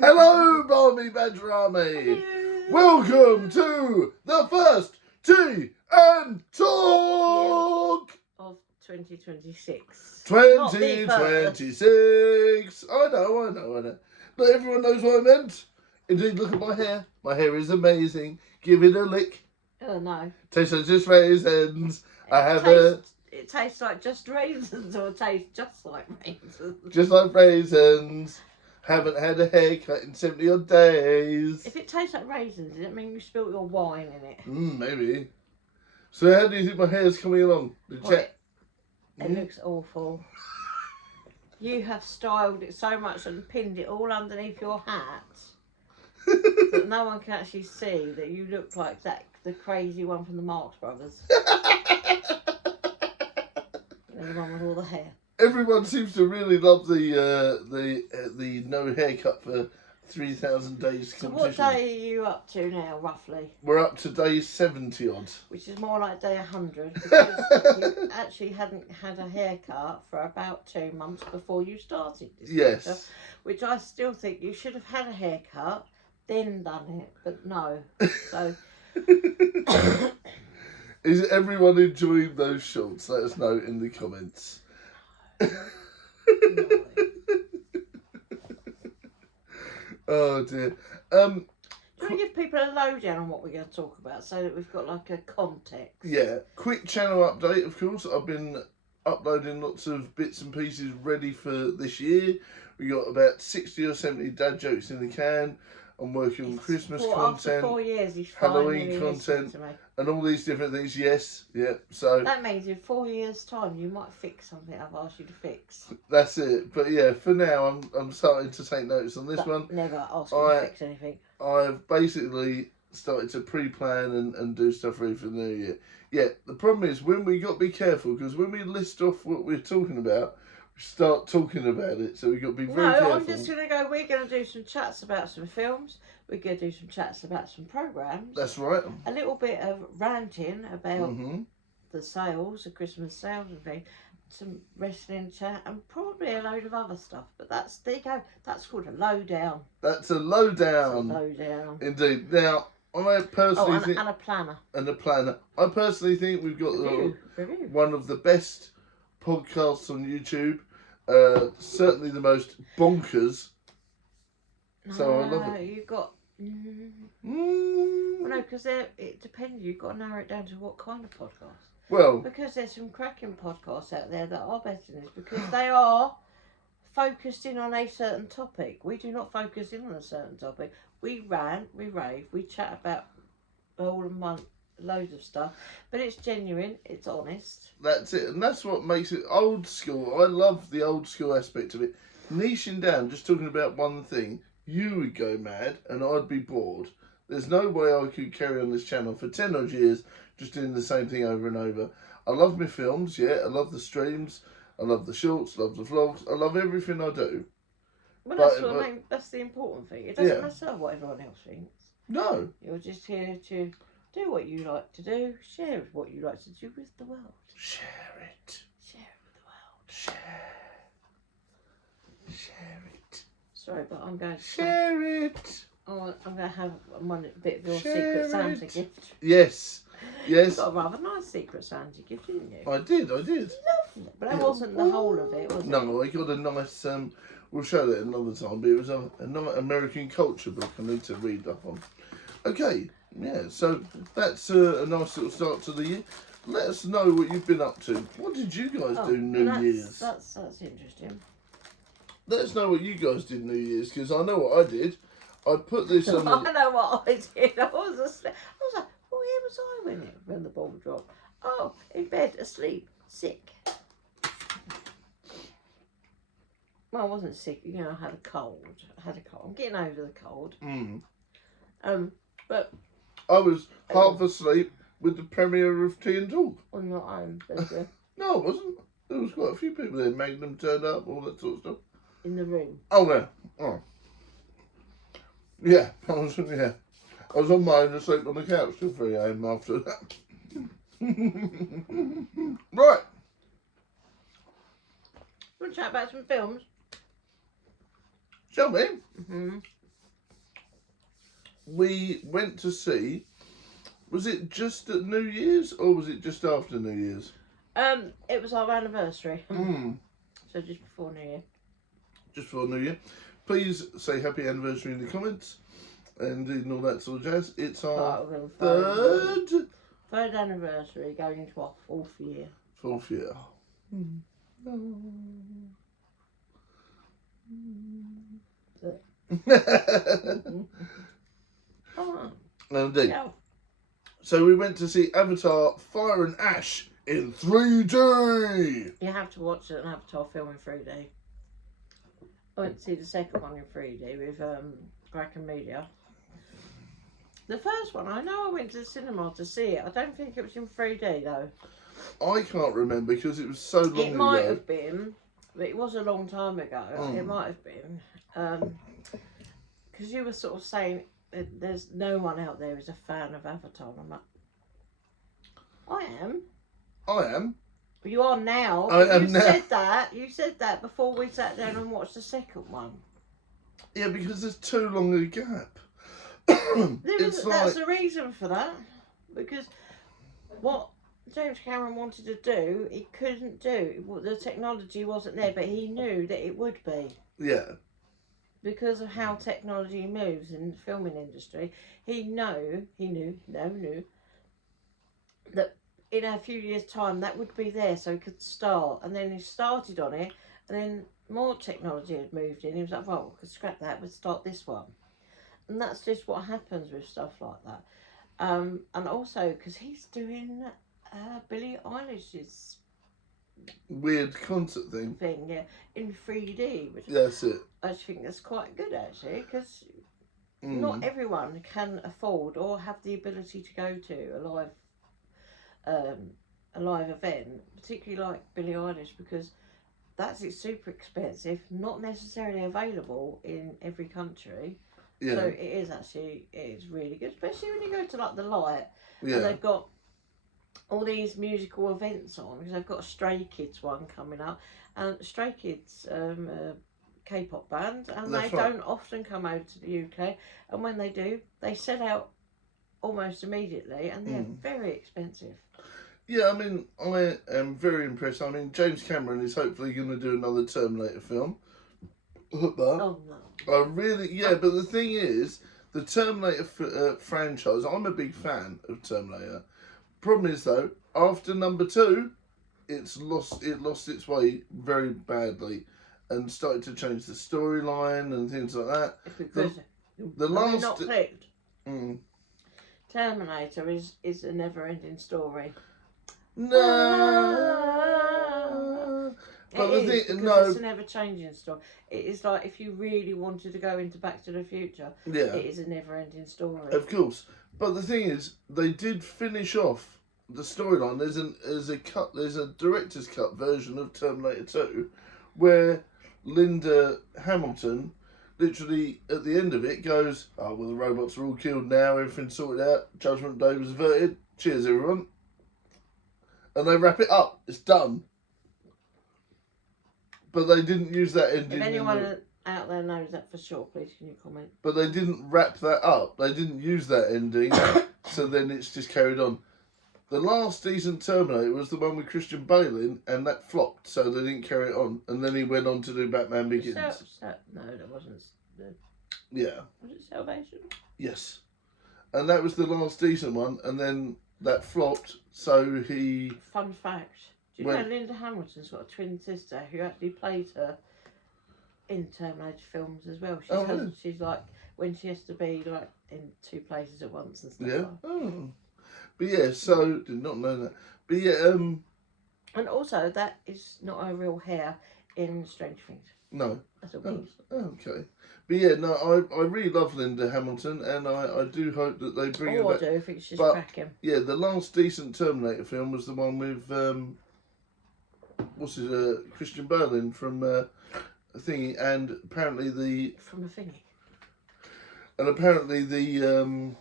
Hello, Brawling Badger Army. Welcome to the first Tea and Talk of 2026. 2026. I know. But everyone knows what I meant. Indeed, look at my hair. My hair is amazing. Give it a lick. Oh no. Tastes like just raisins. It tastes like just raisins, or it tastes just like raisins. Just like raisins. Haven't had a haircut in 70 odd days. If it tastes like raisins, does it mean you spilt your wine in it? Maybe. So how do you think my hair's coming along? It looks awful. You have styled it so much and pinned it all underneath your hat that no one can actually see that you look like the crazy one from the Marx Brothers. The one with all the hair. Everyone seems to really love the no haircut for 3,000 days competition. So what day are you up to now, roughly? We're up to day 70 odd. Which is more like day 100, because you actually hadn't had a haircut for about 2 months before you started this. Yes. Picture, which I still think you should have had a haircut, then done it, but no. So. Is everyone enjoying those shorts? Let us know in the comments. No. Oh dear. Do you want to give people a lowdown on what we're going to talk about so that we've got like a context? Yeah. Quick channel update, of course. I've been uploading lots of bits and pieces ready for this year. We got about 60 or 70 dad jokes in the can. I'm working on Christmas content, after 4 years, he's Halloween content, and all these different things. Yes, yeah. So that means in 4 years' time, you might fix something I've asked you to fix. That's it. But yeah, for now, I'm starting to take notes on this one. Never ask you to fix anything. I've basically started to pre-plan and do stuff ready for the new year. Yeah, the problem is when we got to be careful, because when we list off what we're talking about, we start talking about it, so we've got to be very careful. No, I'm just going to go, we're going to do some chats about some films, we're going to do some chats about some programmes. That's right. A little bit of ranting about the sales, the Christmas sales and things, some wrestling chat, and probably a load of other stuff. But there you go, that's called a lowdown. That's a lowdown. Lowdown. Indeed. Now, I personally think... and a planner. And a planner. I personally think we've got Review. One of the best podcasts on YouTube, certainly the most bonkers. So I love it. You've got well, no, because it depends. You've got to narrow it down to what kind of podcast. Well, because there's some cracking podcasts out there that are better than this, because they are focused in on a certain topic. We do not focus in on a certain topic. We rant, we rave, we chat about all and one. Loads of stuff, but it's genuine, it's honest. That's it, and that's what makes it old school. I love the old school aspect of it. Niching down, just talking about one thing, you would go mad and I'd be bored. There's no way I could carry on this channel for 10 odd years just doing the same thing over and over. I love my films, yeah, I love the streams, I love the shorts, love the vlogs, I love everything I do. Well, that's what I mean, that's the important thing. It doesn't matter what everyone else thinks. No. You're just here to do what you like to do, share what you like to do with the world. Share it. Share it with the world. Share it. Sorry, but I'm going to... Share it. Oh, I'm going to have one bit of your Secret Santa gift. Yes. You got a rather nice Secret Santa gift, didn't you? I did. Lovely. But that wasn't the whole of it, was it? No, I got a nice... we'll show that another time, but it was a nice American culture book I need to read up on. Okay. Yeah, so that's a nice little start to the year. Let us know what you've been up to. What did you guys do New Year's? That's interesting. Let us know what you guys did New Year's, because I know what I did. I put this on. I know what I did. I was like, oh, where was I when the ball dropped? Oh, in bed, asleep, sick. Well, I wasn't sick. You know, I had a cold. I'm getting over the cold. But. I was half asleep with the premiere of Tea and Talk. I'm not home, No, it wasn't. There was quite a few people there. Magnum turned up, all that sort of stuff. In the room. Oh, yeah. Oh. Yeah, I was on my own asleep on the couch till 3 AM after that. Right. Want to chat about some films? Shall we? we went to see. Was it just at New Year's or was it just after New Year's? It was our anniversary. Mm. So just before New Year. Just before New Year. Please say happy anniversary in the comments and all that sort of jazz. It's our third anniversary, going into our 4th year. 4th year. Indeed. Yeah. So we went to see Avatar Fire and Ash in 3D. You have to watch an Avatar film in 3D. I went to see the second one in 3D with Kraken Media. The first one, I know I went to the cinema to see it. I don't think it was in 3D though. I can't remember because it was so long ago. It might have been, but it was a long time ago. It might have been. Because you were sort of saying there's no one out there who's a fan of Avatar. I'm like, I am. I am. You are now. I am now. You said that before we sat down and watched the second one. Yeah, because there's too long a gap. That's the reason for that. Because what James Cameron wanted to do, he couldn't do. The technology wasn't there, but he knew that it would be. Yeah. Because of how technology moves in the filming industry, he knew that in a few years' time that would be there, so he could start. And then he started on it, and then more technology had moved in. He was like, well, we could scrap that, we'll start this one. And that's just what happens with stuff like that. And also, because he's doing Billie Eilish's weird concert thing, yeah, in 3D. Which that's it. I just think that's quite good, actually, because not everyone can afford or have the ability to go to a live event, particularly like Billie Eilish, because it's super expensive, not necessarily available in every country. Yeah. So it is really good, especially when you go to like the Light, Yeah. and they've got all these musical events on, because they've got a Stray Kids one coming up, and Stray Kids, K-pop band, and they don't often come over to the UK, and when they do, they set out almost immediately, and they're very expensive. Yeah, I mean, I am very impressed. I mean, James Cameron is hopefully going to do another Terminator film. But Oh no. But the thing is, the Terminator franchise, I'm a big fan of Terminator. Problem is though, after number 2, it lost its way very badly and started to change the storyline and things like that. Because the last not clicked. Terminator is a never-ending story. No. But it's a never-changing story. It is like if you really wanted to go into Back to the Future, it is a never-ending story. Of course. But the thing is, they did finish off the storyline. There's a director's cut version of Terminator 2 where Linda Hamilton literally at the end of it goes, oh, well, the robots are all killed now, everything's sorted out, Judgment Day was averted, cheers everyone. And they wrap it up. It's done. But they didn't use that ending. If anyone out there knows that for sure, please can you comment? But they didn't wrap that up. They didn't use that ending. So then it's just carried on. The last decent Terminator was the one with Christian Bale in, and that flopped, so they didn't carry it on. And then he went on to do Batman Begins. No, that wasn't. Yeah. Was it Salvation? Yes. And that was the last decent one, and then that flopped, so he... Fun fact. Do you know Linda Hamilton's got a twin sister who actually plays her in Terminator films as well? She's like, when she has to be like in 2 places at once and stuff. Yeah. Oh. But yeah, so did not know that. But yeah, and also that is not a real hair in Strange Things. No. That's all. Okay. But yeah, no, I really love Linda Hamilton, and I do hope that they bring her back. I do. I think she's cracking. Yeah, the last decent Terminator film was the one with Christian Bale in from Thingy, and apparently from the Thingy. And apparently the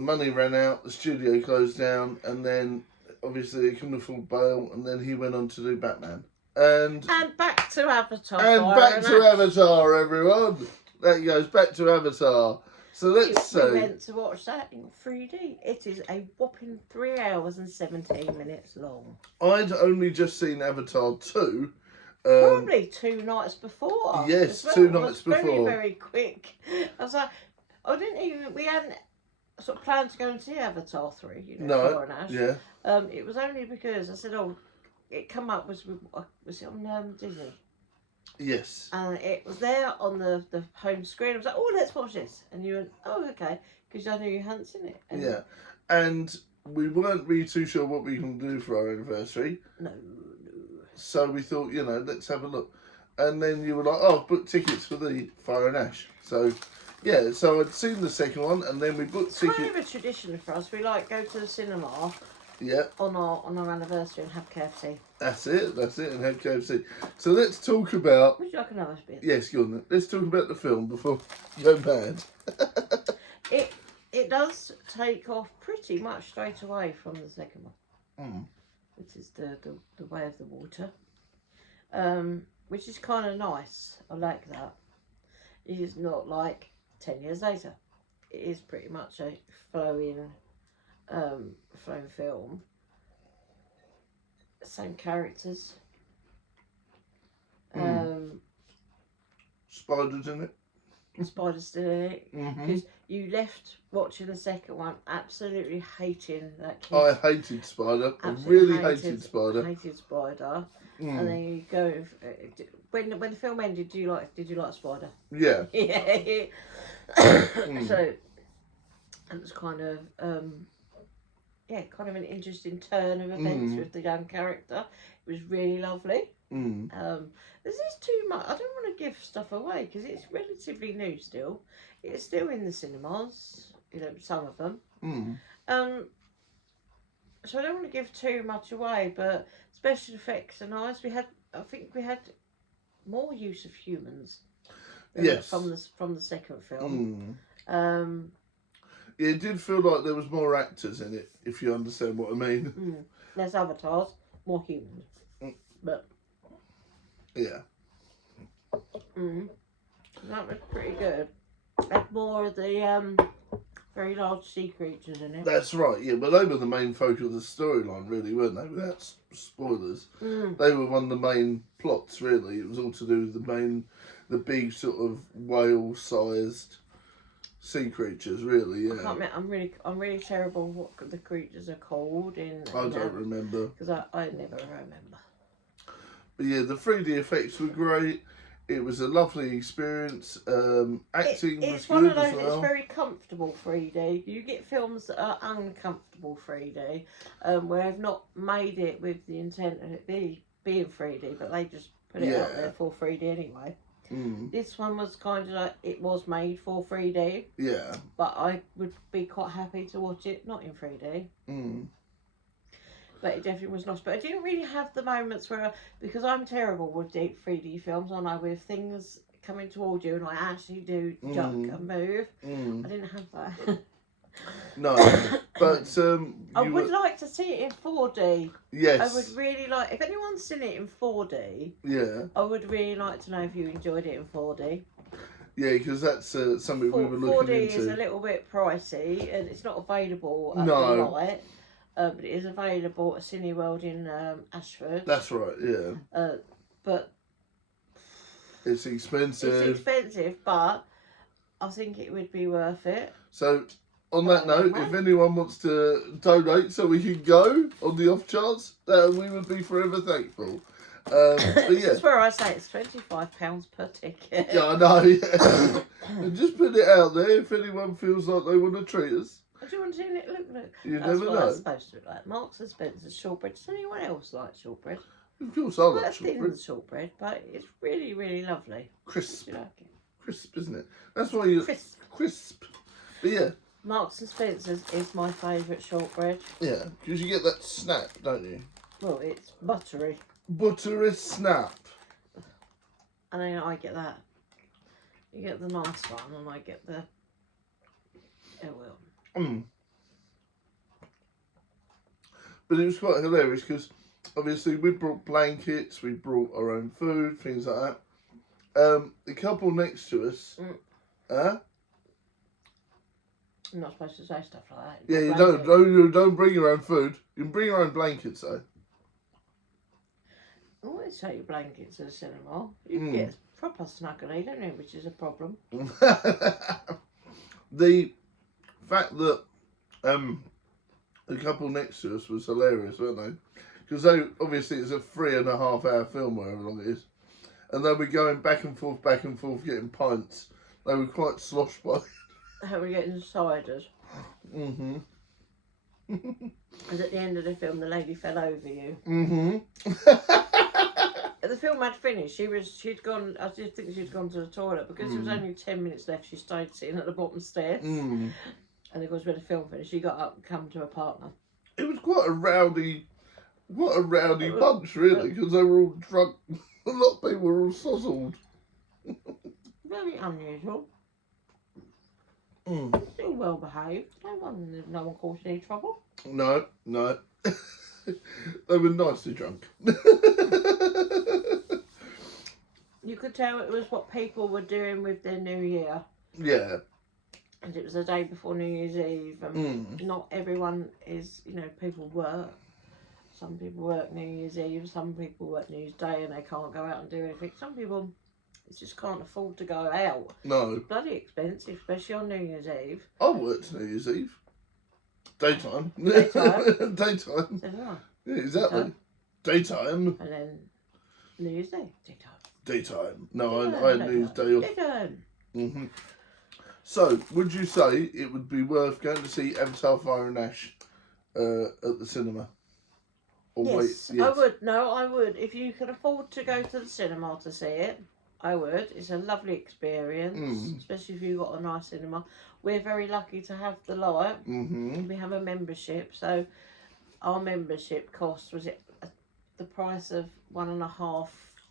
money ran out, the studio closed down, and then obviously they couldn't afford Bale, and then he went on to do Batman. And back to Avatar. And back to Avatar, everyone. That goes back to Avatar. So let's say... We went to watch that in 3D. It is a whopping 3 hours and 17 minutes long. I'd only just seen Avatar 2. Probably 2 nights before. Yes, well. 2 nights before. Very, very quick. I was like, we hadn't sort of planned to go and see Avatar 3, you know, Flora and Ash. Yeah. It was only because I said, it come up, was it on Disney? Yes. And it was there on the home screen. I was like, let's watch this. And you went, okay, because I knew you hadn't seen it. And yeah. And we weren't really too sure what we can do for our anniversary. No. So we thought, let's have a look. And then you were like, book tickets for the Fire and Ash. So, yeah, so I'd seen the second one, and then we booked tickets. It's kind of a tradition for us. We go to the cinema. Yeah. On our anniversary and have KFC. That's it, and have KFC. So let's talk about... Would you like another bit? Yes, go on then. Let's talk about the film before you go mad. It does take off pretty much straight away from the second one. Which is the Way of the Water. Which is kind of nice. I like that. It is not like 10 years later. It is pretty much a flowing film. Same characters. Spiders in it. Spider's still in it. Because you left watching the second one absolutely hating that kid. I hated Spider. I really hated Spider. Hated Spider. And then you go... When the film ended, did you like Spider? Yeah. Yeah. So, it was kind of... kind of an interesting turn of events with the young character. It was really lovely. This is too much. I don't want to give stuff away because it's relatively new still. It's still in the cinemas, some of them. So I don't want to give too much away, but special effects are nice. I think we had more use of humans. Yes. From the second film. It did feel like there was more actors in it, if you understand what I mean. Less avatars, more humans. But yeah. That was pretty good. Had more of the very large sea creatures in it. That's right, yeah. But they were the main focus of the storyline, really, weren't they? Without spoilers. They were one of the main plots, really. It was all to do with the big sort of whale-sized sea creatures, really. Yeah. I'm really terrible what the creatures are called in. I don't remember because I never remember. But yeah, the 3D effects were great. It was a lovely experience. Acting was one good of those, as well. It's very comfortable 3D. You get films that are uncomfortable 3D, where they've not made it with the intent of it being 3D, but they just put it out there for 3D anyway. This one was kind of like, it was made for 3D. Yeah. But I would be quite happy to watch it not in 3D. But it definitely was nice. But I didn't really have the moments where, because I'm terrible with deep 3D films, I know, with things coming toward you and I actually do duck and move. I didn't have that. No, but I would like to see it in 4D. Yes. I would really like, if anyone's seen it in 4D, yeah, I would really like to know if you enjoyed it in 4D. Yeah, because that's something we were looking 4D into. 4D is a little bit pricey and it's not available at the night. But it is available at Cineworld in Ashford. That's right, yeah. But it's expensive. It's expensive, but I think it would be worth it. So, on that note, if anyone wants to donate so we can go on the off chance, we would be forever thankful. But yeah. That's where I say it's £25 per ticket. Yeah, I know. Yeah. And just put it out there if anyone feels like they want to treat us. Do you want to see it? Look. You That's never what know. It's supposed to look like. Marks and Spencer's shortbread. Does anyone else like shortbread? Of course, I like shortbread. Shortbread, but it's really, really lovely. Crisp. You like it? Crisp, isn't it? That's why you... Crisp. But yeah. Marks and Spencer's is my favourite shortbread. Yeah, because you get that snap, don't you? Well, it's buttery. Buttery snap. And then I get that. You get the nice one, and I get the... But it was quite hilarious because obviously we brought blankets, we brought our own food, things like that. The couple next to us, You're not supposed to say stuff like that. Yeah, you Blankets. don't bring your own food. You can bring your own blankets though. I wouldn't take your blankets to the cinema. You can get proper snuggly, don't you? Which is a problem. The fact that the couple next to us was hilarious, weren't they? Because they obviously it's a 3.5 hour film, whatever long it is, and they were going back and forth, getting pints. They were quite slosh by. How we getting ciders? Mm-hmm. Because at the end of the film, the lady fell over you. Mm-hmm. The film had finished. She'd gone. I just think she'd gone to the toilet because there was only 10 minutes left. She stayed sitting at the bottom stairs. And of course, when the film finished, she got up and come to her partner. It was quite a rowdy bunch, really, because they were all drunk. A lot of people were all sozzled. Very unusual. Still well behaved. No one caused any trouble. No. They were nicely drunk. You could tell it was what people were doing with their New Year. Yeah. And it was the day before New Year's Eve. And not everyone is, people work. Some people work New Year's Eve. Some people work New Year's Day and they can't go out and do anything. Some people just can't afford to go out. No. It's bloody expensive, especially on New Year's Eve. I worked New Year's Eve. Daytime. Daytime. Daytime. So, Yeah, exactly. Daytime. and then New Year's Day. Daytime. No, I had New Year's Day off. Daytime. So, would you say it would be worth going to see Avatar Fire and Ash at the cinema? Or Yes, I would. No, I would. If you can afford to go to the cinema to see it, I would. It's a lovely experience, especially if you've got a nice cinema. We're very lucky to have the light. We have a membership, so our membership cost was the price of 1.5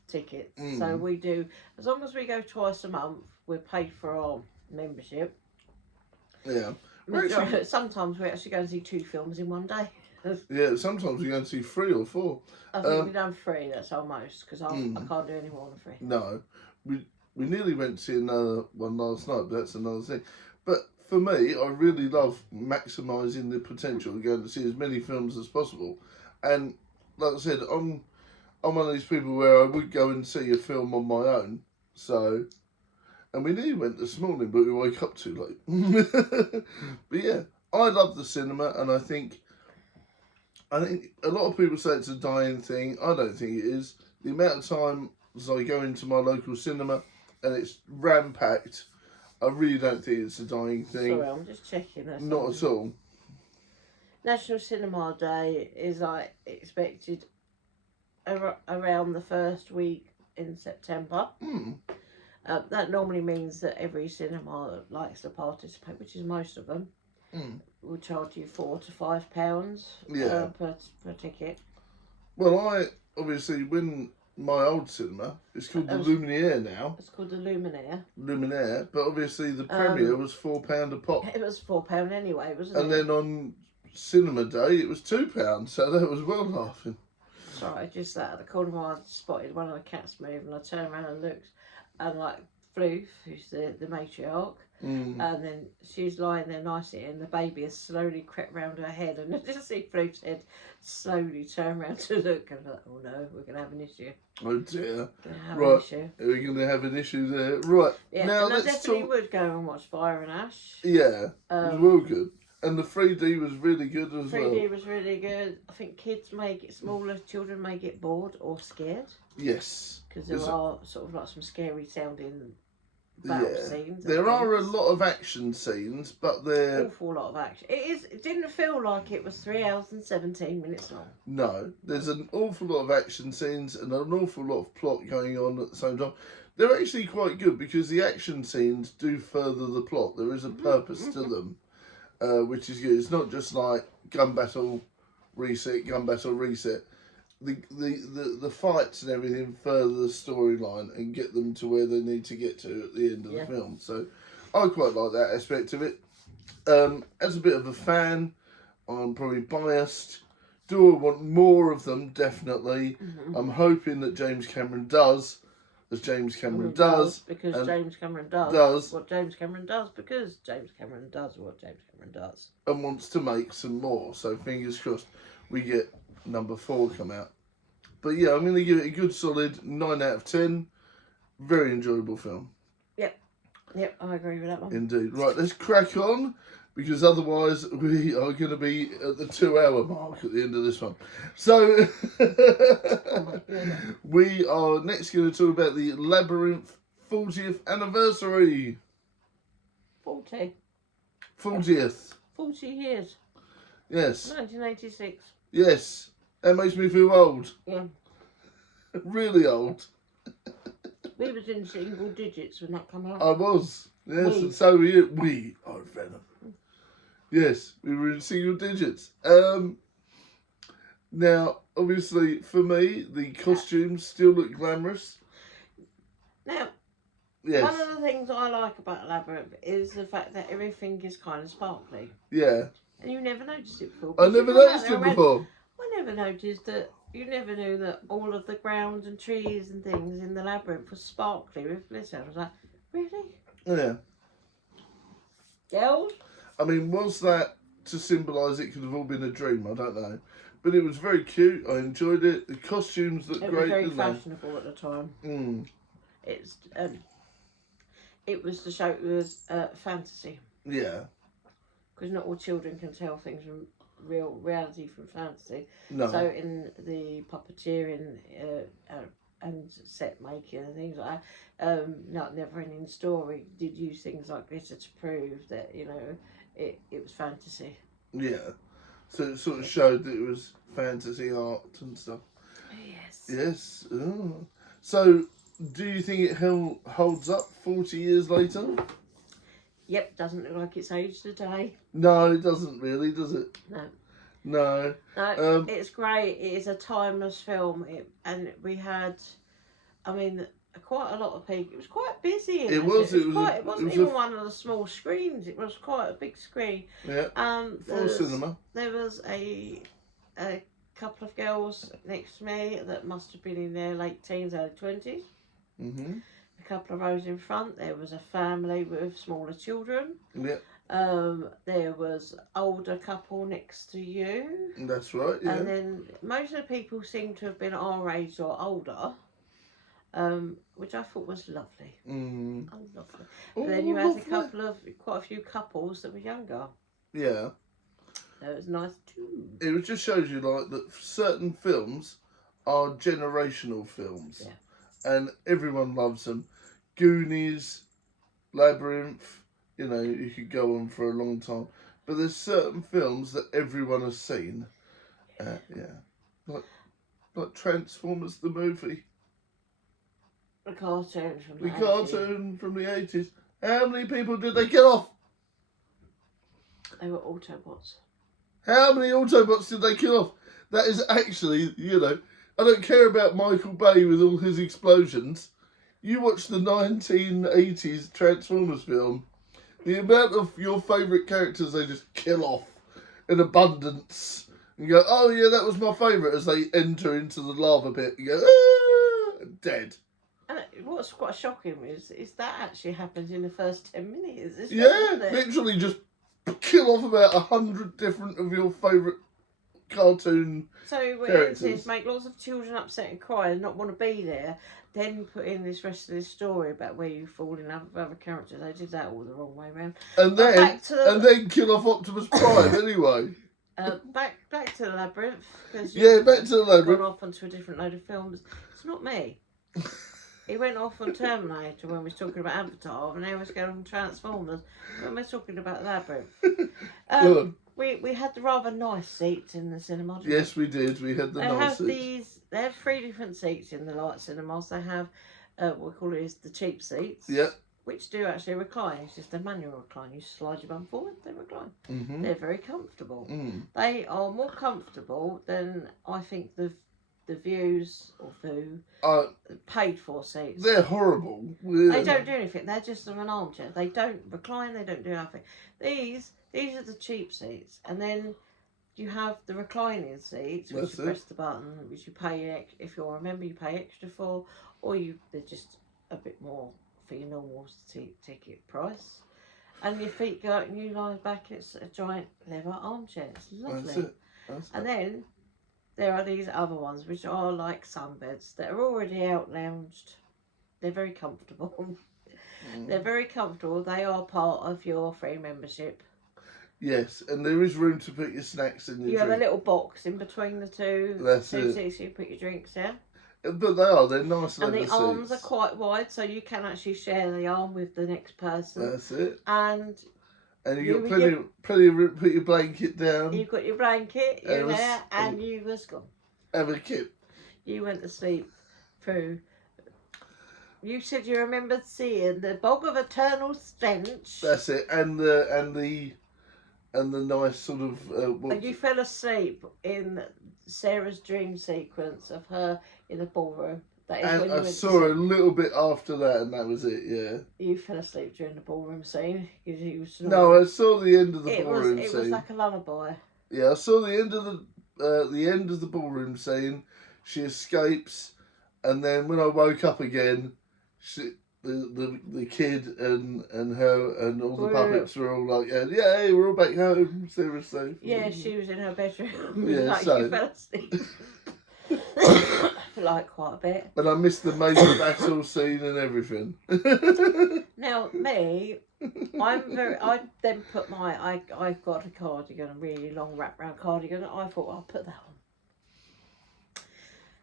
tickets. So we do, as long as we go twice a month, we're paid for our membership. Yeah. Sometimes we actually go and see 2 films in one day. Yeah, sometimes we go and see 3 or 4. I think we've done 3, that's our most, because I can't do any more than 3. No. We nearly went to see another one last night, but that's another thing. But for me, I really love maximising the potential of going to see as many films as possible. And like I said, I'm one of these people where I would go and see a film on my own. So, and we nearly went this morning, but we woke up too late. But yeah, I love the cinema, and I think a lot of people say it's a dying thing. I don't think it is. The amount of times I go into my local cinema and it's ram-packed, I really don't think it's a dying thing. Sorry, I'm just checking. Not at all. National Cinema Day is expected around the first week in September. That normally means that every cinema likes to participate, which is most of them. Will charge you £4 to £5 per ticket. Well, I obviously when my old cinema, it's called the Luminaire now. It's called the Luminaire. Luminaire, but obviously the premiere was £4 a pop. It was £4 anyway, wasn't it? And then on Cinema Day it was £2, so that was well laughing. Sorry, just that at the corner of my eye, I spotted one of the cats move, and I turned around and looked, and Floof, who's the matriarch, and then she's lying there nicely, and the baby has slowly crept round her head, and I just see Floof's head slowly turn round to look, and I'm like, oh no, we're going to have an issue. Oh dear. An issue. We're going to have an issue there. Right. Yeah, now and I let's definitely talk... would go and watch Fire and Ash. Yeah, it was well good. And the 3D was really good as well. 3D was really good. I think smaller children may get bored or scared. Yes. Because there are sort of like some scary sounding battle scenes. There are a lot of action scenes, but they're... Awful lot of action. It didn't feel like it was 3 hours and 17 minutes long. No. There's an awful lot of action scenes and an awful lot of plot going on at the same time. They're actually quite good because the action scenes do further the plot. There is a purpose to them. Which is good. It's not just like gun battle, reset, gun battle, reset. The fights and everything further the storyline and get them to where they need to get to at the end of the film. So I quite like that aspect of it. As a bit of a fan, I'm probably biased. Do I want more of them? Definitely. I'm hoping that James Cameron does as James Cameron does. Because and James Cameron does what James Cameron does, because James Cameron does what James Cameron does. And wants to make some more. So fingers crossed we get number 4 come out. But yeah, I'm going to give it a good solid 9 out of 10. Very enjoyable film. Yep, I agree with that one. Indeed. Right, let's crack on, because otherwise we are going to be at the 2-hour mark at the end of this one. So we are next going to talk about the Labyrinth 40th anniversary. 40. 40th. 40 years. Yes. 1986. Yes. That makes me feel old. Yeah. Really old. We was in single digits when that came out. I was. Yes, and so were you. We are Venom. Yes, we were in single digits. Now, obviously, for me, the costumes still look glamorous. Now, yes. One of the things I like about Labyrinth is the fact that everything is kind of sparkly. Yeah. And you never noticed it before. I never noticed it before. I never noticed that. You never knew that all of the ground and trees and things in the labyrinth was sparkly with glitter. I was like, really? Yeah. Girls? I mean, was that to symbolise it could have all been a dream? I don't know. But it was very cute. I enjoyed it. The costumes looked great. It was very fashionable at the time. Mm. It was to show it was fantasy. Yeah. Because not all children can tell things from reality from fantasy. No. So in the puppeteering and set making and things like that, not never-ending story did use things like glitter to prove that it was fantasy. Yeah. So it sort of showed that it was fantasy art and stuff. Yes. Yes. Oh. So do you think it holds up 40 years later? Yep, doesn't look like it's aged today. No, it doesn't really, does it? No. No. No, it's great. It is a timeless film. And we had, quite a lot of people. It was quite busy. It wasn't even one of the small screens. It was quite a big screen. Yeah. Full cinema. There was a couple of girls next to me that must have been in their late teens, early 20s. Mm-hmm. A couple of rows in front, there was a family with smaller children. Yeah. There was older couple next to you. That's right, yeah. And then most of the people seemed to have been our age or older, which I thought was lovely. Mm. Oh, lovely. But then you had quite a few couples that were younger. Yeah. That was nice too. It just shows you like that certain films are generational films. Yeah. And everyone loves them. Goonies, Labyrinth, you could go on for a long time. But there's certain films that everyone has seen. Yeah. Like Transformers the movie. The cartoon from the 80s. Cartoon from the 80s. How many people did they kill off? They were Autobots. How many Autobots did they kill off? That is actually, I don't care about Michael Bay with all his explosions. You watch the 1980s Transformers film, the amount of your favourite characters they just kill off in abundance. And you go, oh yeah, that was my favourite, as they enter into the lava pit. You go, ah, dead. And what's quite shocking is that actually happens in the first 10 minutes. Yeah, literally just kill off about 100 different of your favourite cartoon characters. Make lots of children upset and cry and not want to be there, then put in this rest of this story about where you fall in love with other characters. They did that all the wrong way around. And then kill off Optimus Prime anyway. Back to the Labyrinth. Yeah, back to the Labyrinth. Gone off onto a different load of films. It's not me. He went off on Terminator when we was talking about Avatar, and now he's going on Transformers when we're talking about Labyrinth. We had the rather nice seats in the cinema. Yes, we did. We had the nice seats. They have 3 different seats in the light cinemas. They have we call it the cheap seats. Yeah. Which do actually recline. It's just a manual recline. You slide your bum forward, they recline. Mm-hmm. They're very comfortable. Mm. They are more comfortable than I think the views or paid for seats. They're horrible. Yeah. They don't do anything. They're just an armchair. They don't recline. They don't do nothing. These are the cheap seats, and then you have the reclining seats, which you press the button, which you pay if you're a member, you pay extra for, or they're just a bit more for your normal ticket price. And your feet go out and you lie back. It's a giant leather armchair. It's lovely. That's it. And then there are these other ones which are like sunbeds that are already out lounged. They're very comfortable. They're very comfortable. They are part of your free membership. Yes, and there is room to put your snacks in. You have a little box in between the two. That's seats, so you put your drinks down. But they're nice leather And the arms seats. are quite wide, so you can actually share the arm with the next person. That's it. And you've got plenty of room to put your blanket down. You've got your blanket, you're there, and you was gone. Have a kip. You went to sleep through. You said you remembered seeing the bog of eternal stench. That's it, and the nice sort of. And you fell asleep in Sarah's dream sequence of her in the ballroom. That is and when you I went saw a little bit after that, and that was it. Yeah. You fell asleep during the ballroom scene because you was snoring. No, I saw the end of the ballroom scene. It was like a lullaby. Yeah, I saw the end of the ballroom scene. She escapes, and then when I woke up again, the kid and her and all the puppets were all like, "Yay, we're all back home. Sarah's safe." Yeah, she was in her bedroom. Yeah, like so you fell asleep. Like quite a bit. But I missed the major battle scene and everything. Now me, I then put I've got a cardigan, a really long wrap round cardigan. I thought I'll put that on.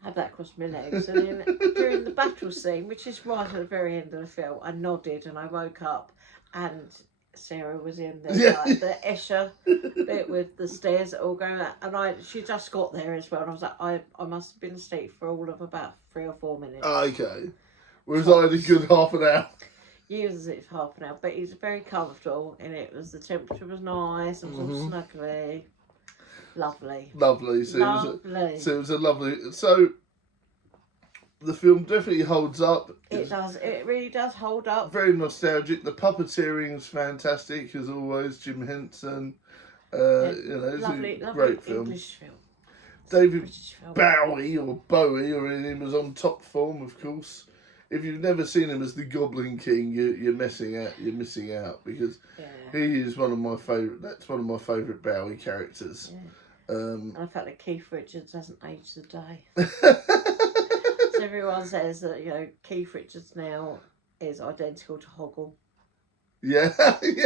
Have that across my legs, and then during the battle scene, which is right at the very end of the film, I nodded and I woke up, and Sarah was in there, like the Escher bit with the stairs all going out, and she just got there as well, and I was like, I must have been asleep for all of about 3 or 4 minutes. Okay, whereas I had a good half an hour. You was asleep for half an hour, but he's very comfortable, and the temperature was nice, and was all snuggly. Lovely. Lovely. So lovely. It was a lovely. So the film definitely holds up. It does. It really does hold up. Very nostalgic. The puppeteering is fantastic as always. Jim Henson. It's lovely, a great film. English film. David Bowie or Bowie, or he was on top form, of course. If you've never seen him as the Goblin King, you're missing out. You're missing out because he is one of my favourite. That's one of my favourite Bowie characters. Yeah. And the fact that Keith Richards hasn't aged a day. So everyone says that Keith Richards now is identical to Hoggle. Yeah. He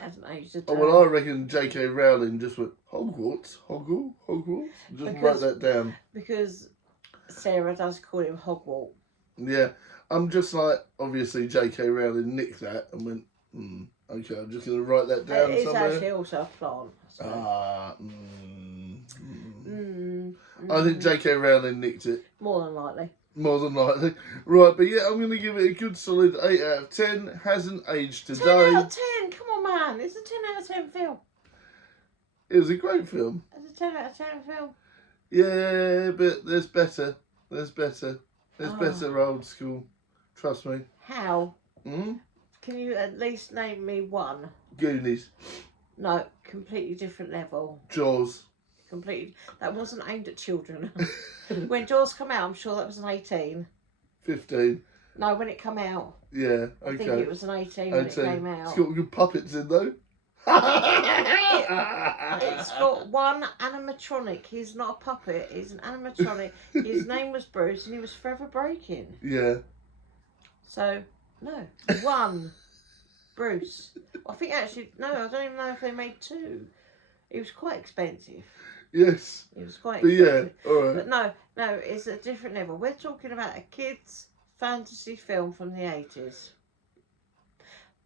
hasn't aged a day. Oh, well, I reckon J.K. Rowling just went Hogwarts. Just write that down. Because Sarah does call him Hogwarts. Yeah, I'm just like, obviously J.K. Rowling nicked that and went, okay, I'm just going to write that down it's somewhere. It's actually also a plant. So. I think J.K. Rowling nicked it. More than likely. Right, but yeah, I'm going to give it a good solid 8 out of 10. Hasn't aged today. 10 out of 10, come on man, it's a 10 out of 10 film. It was a great film. It's a 10 out of 10 film. Yeah, but there's better. There's better old school. Trust me. How? Can you at least name me one? Goonies. No, completely different level. Jaws. Completely. That wasn't aimed at children. When Jaws come out, I'm sure that was an 18. 15. No, when it come out. Yeah, okay. I think it was an 18 when it came out. It's got good puppets in though. It's got one animatronic. He's not a puppet. He's an animatronic. His name was Bruce, and he was forever breaking. Yeah. So no, one Bruce. I think actually no. I don't even know if they made 2. It was quite expensive. Yes. It was quite expensive. Yeah, all right. But no, it's a different level. We're talking about a kids' fantasy film from the 80s.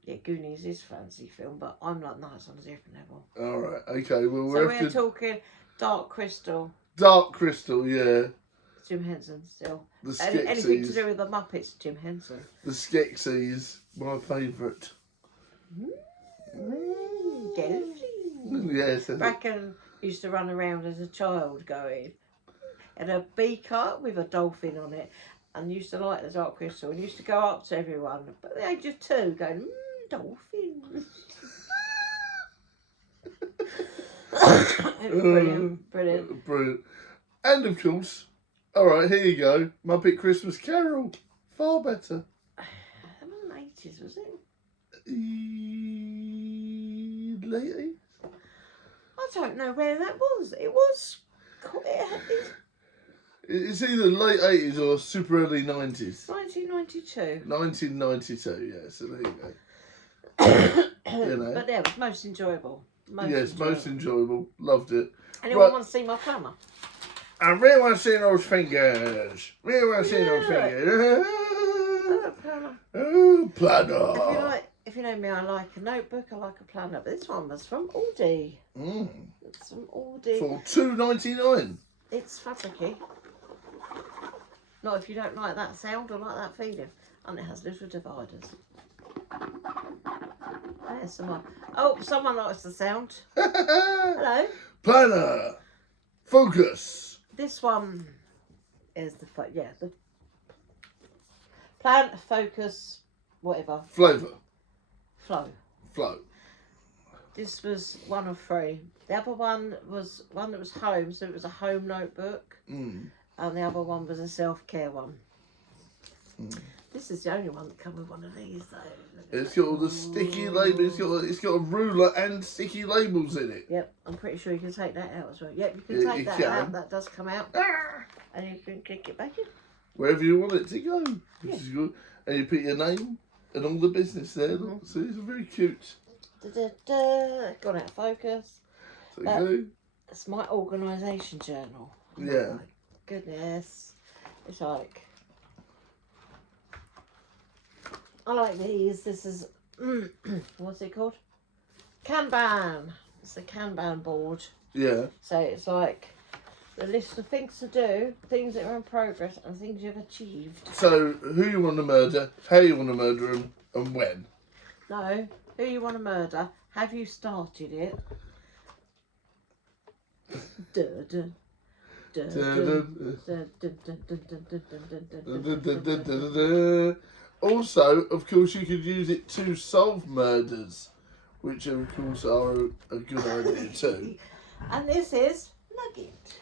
Yeah, Goonies is a fantasy film, but I'm like, no, it's on a different level. All right, okay. Well, so we're talking Dark Crystal. Dark Crystal, yeah. Jim Henson still. The Skeksis. Anything to do with the Muppets, Jim Henson. The Skeksis, my favourite. Yes. Bracken used to run around as a child going, and a beaker with a dolphin on it, and used to like the Dark Crystal, and used to go up to everyone, but at the age of 2, going, dolphins. It was brilliant. And of course, all right, here you go, Muppet Christmas Carol. Far better. It wasn't 80s, was it? Late 80s? I don't know where that was. It was. It's either late 80s or super early 90s. 1992. 1992, yeah, so there you go. You know. But yeah, it was most enjoyable. Most enjoyable. Loved it. Anyone want to see my plumber? I really want to see those fingers. Really want to see those fingers. Oh, planner. If you know me, I like a notebook, I like a planner. But this one was from Aldi. It's from Aldi. For $2.99. It's fabricy. Not if you don't like that sound or like that feeling. And it has little dividers. There's someone. Oh, someone likes the sound. Hello. Planner. Focus. This one is the plan, focus, whatever. Flavour. Flow. This was one of 3. The other one was one that was home, so it was a home notebook. And the other one was a self-care one. This is the only one that comes with one of these, though. It's got all the sticky labels. It's got a ruler and sticky labels in it. Yep, I'm pretty sure you can take that out as well. Yep, you can take that out. That does come out. And you can click it back in. Wherever you want it to go. Which is good. And you put your name and all the business there. Look. So it's very cute. Gone out of focus. Okay. It's my organisation journal. Yeah. Oh my goodness. It's like... I like these. This is... what's it called? Kanban. It's the Kanban board. Yeah. So it's like the list of things to do, things that are in progress, and things you've achieved. So who you want to murder, how you want to murder them, and when. No, who you want to murder, have you started it? Also, of course, you could use it to solve murders, which of course are a good idea too. And this is Nugget.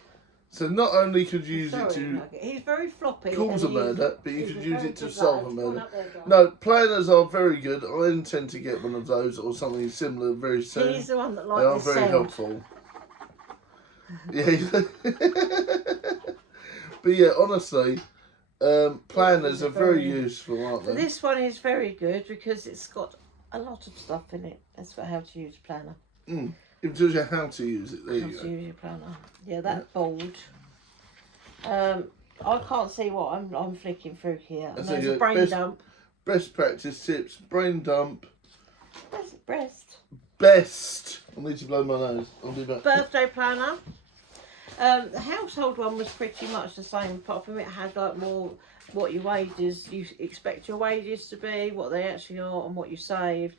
So not only could you use it to Nugget. He's very floppy. cause a murder, but you could use it to good solve a lad. murder. There, No, planners are very good. I intend to get one of those or something similar very soon. he's the one that They likes are the very sound. helpful. Yeah. But yeah, honestly, planners are very useful, aren't they? This one is very good because it's got a lot of stuff in it. It's got how to use a planner. It tells you how to use it. There How you to go. use your planner. Yeah, that bold. I can't see what I'm flicking through here. And there's a brain dump. Best practice tips. Brain dump. That's breast. Best. I need to blow my nose. I'll do that. Birthday planner. The household one was pretty much the same, apart from it had like more what your wages, you expect your wages to be, what they actually are, and what you saved.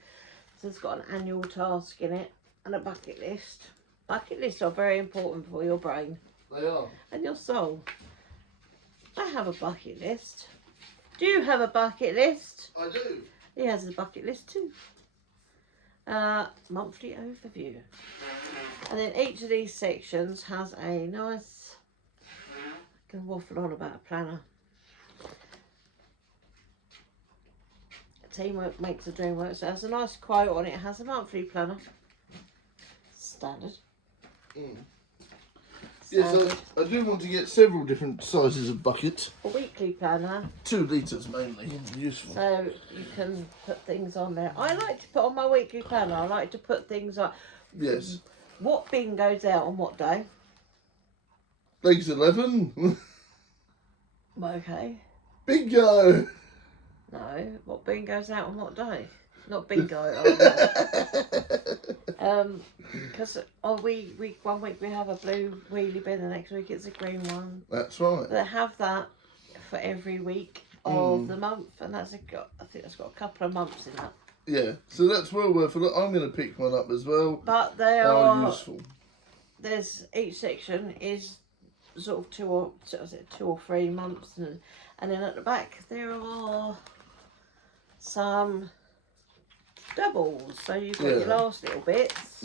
So it's got an annual task in it and a bucket list. Bucket lists are very important for your brain. They are. And your soul. I have a bucket list. Do you have a bucket list? I do. He has a bucket list too. Monthly overview. And then each of these sections has a nice... I can waffle on about a planner. Teamwork makes the dream work. So it has a nice quote on it. It has a monthly planner. Standard. Yes, I do want to get several different sizes of bucket. A weekly planner. 2 litres mainly. Useful. So you can put things on there. I like to put on my weekly planner. I like to put things like... Yes. What bin goes out on what day? Legs 11. Okay. Bingo. No. What bin goes out on what day? Not bingo. Because we 1 week we have a blue wheelie bin, the next week it's a green one. That's right. They have that for every week of the month, and I think that's got a couple of months in that. Yeah, so that's well worth it. I'm going to pick one up as well. But they are useful. There's each section is sort of 2 or 3 months, and then at the back there are some doubles, so you've got your last little bits.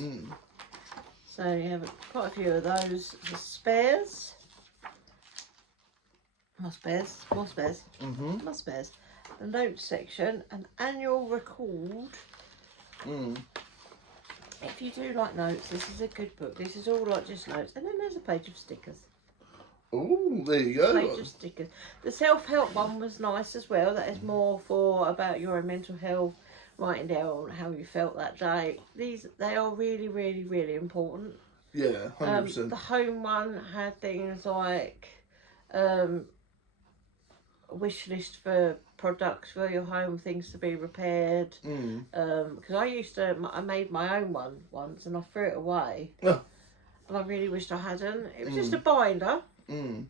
So you have quite a few of those. The spares. More spares. the notes section, an annual record. If you do like notes, this is a good book. This is all like just notes. And then there's a page of stickers. Oh, there you go. Page of stickers. The self-help one was nice as well. That is more for about your own mental health, writing down how you felt that day. They are really, really, really important. Yeah, 100%. The home one had things like a wish list for products for your home, things to be repaired. Because I made my own one once and I threw it away. Oh. And I really wished I hadn't. It was just a binder. And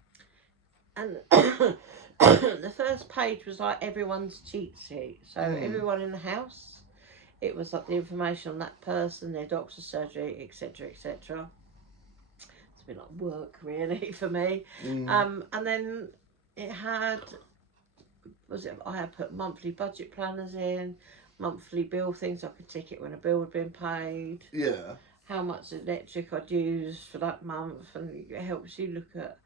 the first page was like everyone's cheat sheet. So everyone in the house, it was like the information on that person, their doctor's surgery, etc., etc. It's a bit like work really for me. And then it had, I had put monthly budget planners in, monthly bill things. I could tick it when a bill had been paid. Yeah. How much electric I'd used for that month, and it helps you look at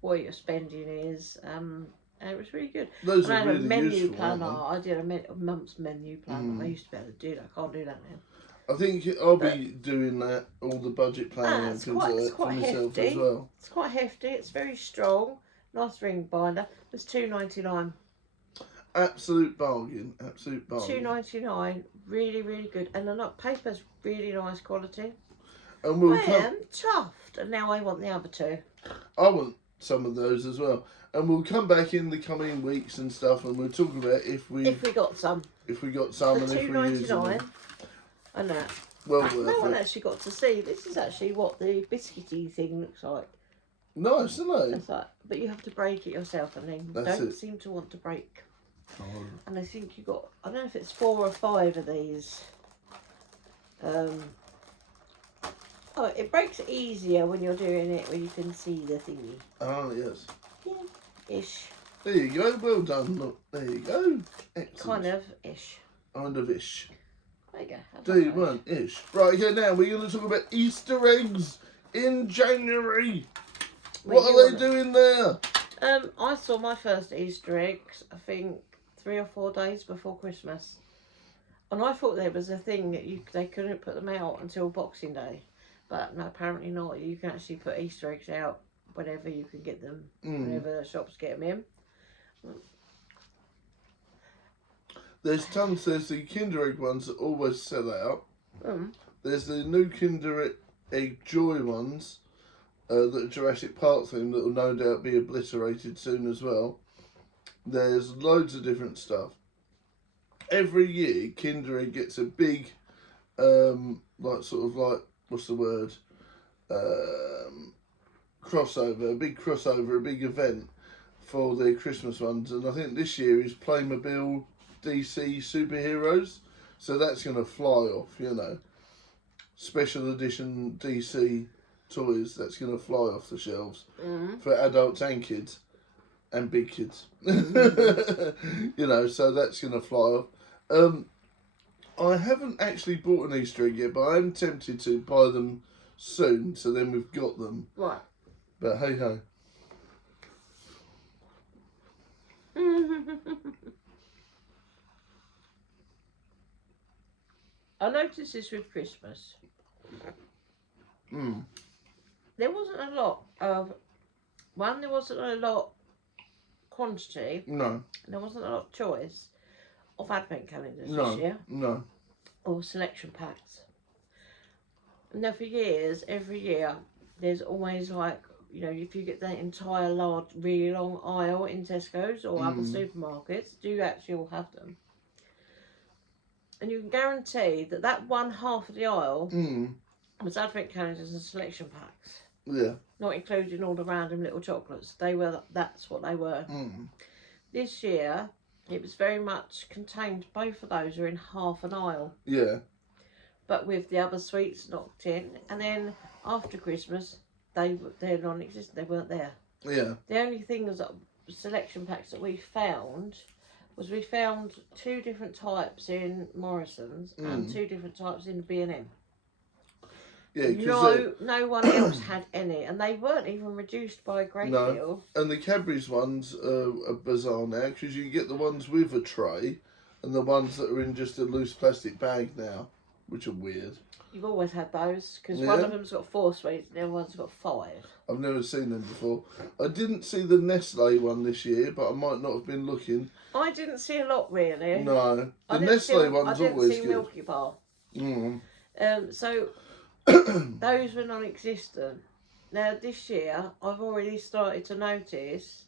what your spending is. And it was really good. Those and are I had really a menu useful, planner. aren't I did a month's menu plan. I used to be able to do that. I can't do that now. I think I'll be doing that, all the budget planning and things like that for myself hefty. as well. It's quite hefty. It's very strong. Nice ring binder. It was $2.99. Absolute bargain. Absolute bargain. $2.99. Really, really good. And the paper's really nice quality. And we'll Man, chuffed. And now I want the other two. I want some of those as well. And we'll come back in the coming weeks and stuff, and we'll talk about if we got some. If we got some, and if we use them. And that. Well No worth one it. actually got to see. This is actually what the biscuity thing looks like. Nice, isn't it? It's like, but you have to break it yourself, and then don't seem to want to break. Oh. And I think you got, I don't know if it's 4 or 5 of these. Oh, it breaks easier when you're doing it, when you can see the thingy. Oh, yes. Yeah, ish. There you go. Well done. Look, there you go. Excellent. Kind of ish. Kind of ish. There you go. Do you want ish? Right, okay, now we're going to talk about Easter eggs in January. What are they doing there? I saw my first Easter eggs, I think, 3 or 4 days before Christmas. And I thought there was a thing that they couldn't put them out until Boxing Day. But no, apparently not. You can actually put Easter eggs out whenever you can get them, whenever the shops get them in. There's tons. There's the Kinder Egg ones that always sell out. There's the new Kinder Egg Joy ones that are Jurassic Park themed that will no doubt be obliterated soon as well. There's loads of different stuff. Every year, Kinder Egg gets a big, what's the word? Crossover, a big event for their Christmas ones. And I think this year is Playmobil DC superheroes. So that's going to fly off, you know. Special edition DC toys, that's going to fly off the shelves for adults and kids. And big kids. You know, so that's going to fly off. I haven't actually bought an Easter egg yet, but I am tempted to buy them soon, so then we've got them. Right. But hey ho. I noticed this with Christmas. There wasn't a lot of... One, there wasn't a lot quantity. No. And there wasn't a lot of choice of advent calendars No. this year. No. Or selection packs. Now for years, every year, there's always like, you know, if you get that entire large, really long aisle in Tesco's or other supermarkets, do actually all have them. And you can guarantee that that one half of the aisle was advent calendars and selection packs. Yeah. Not including all the random little chocolates. That's what they were. This year, it was very much contained. Both of those are in half an aisle. Yeah. But with the other sweets knocked in. And then after Christmas, they're non-existent. They weren't there. Yeah. The only things that selection packs that we found 2 different types in Morrison's and 2 different types in B&M. Yeah, because no one else had any, and they weren't even reduced by a great deal. And the Cadbury's ones are bizarre now because you get the ones with a tray and the ones that are in just a loose plastic bag now, which are weird. You've always had those because one of them's got 4 sweets and the other one's got 5. I've never seen them before. I didn't see the Nestle one this year, but I might not have been looking. I didn't see a lot really. No, the Nestle one's always good. I didn't see Milky Bar. So those were non-existent. Now this year, I've already started to notice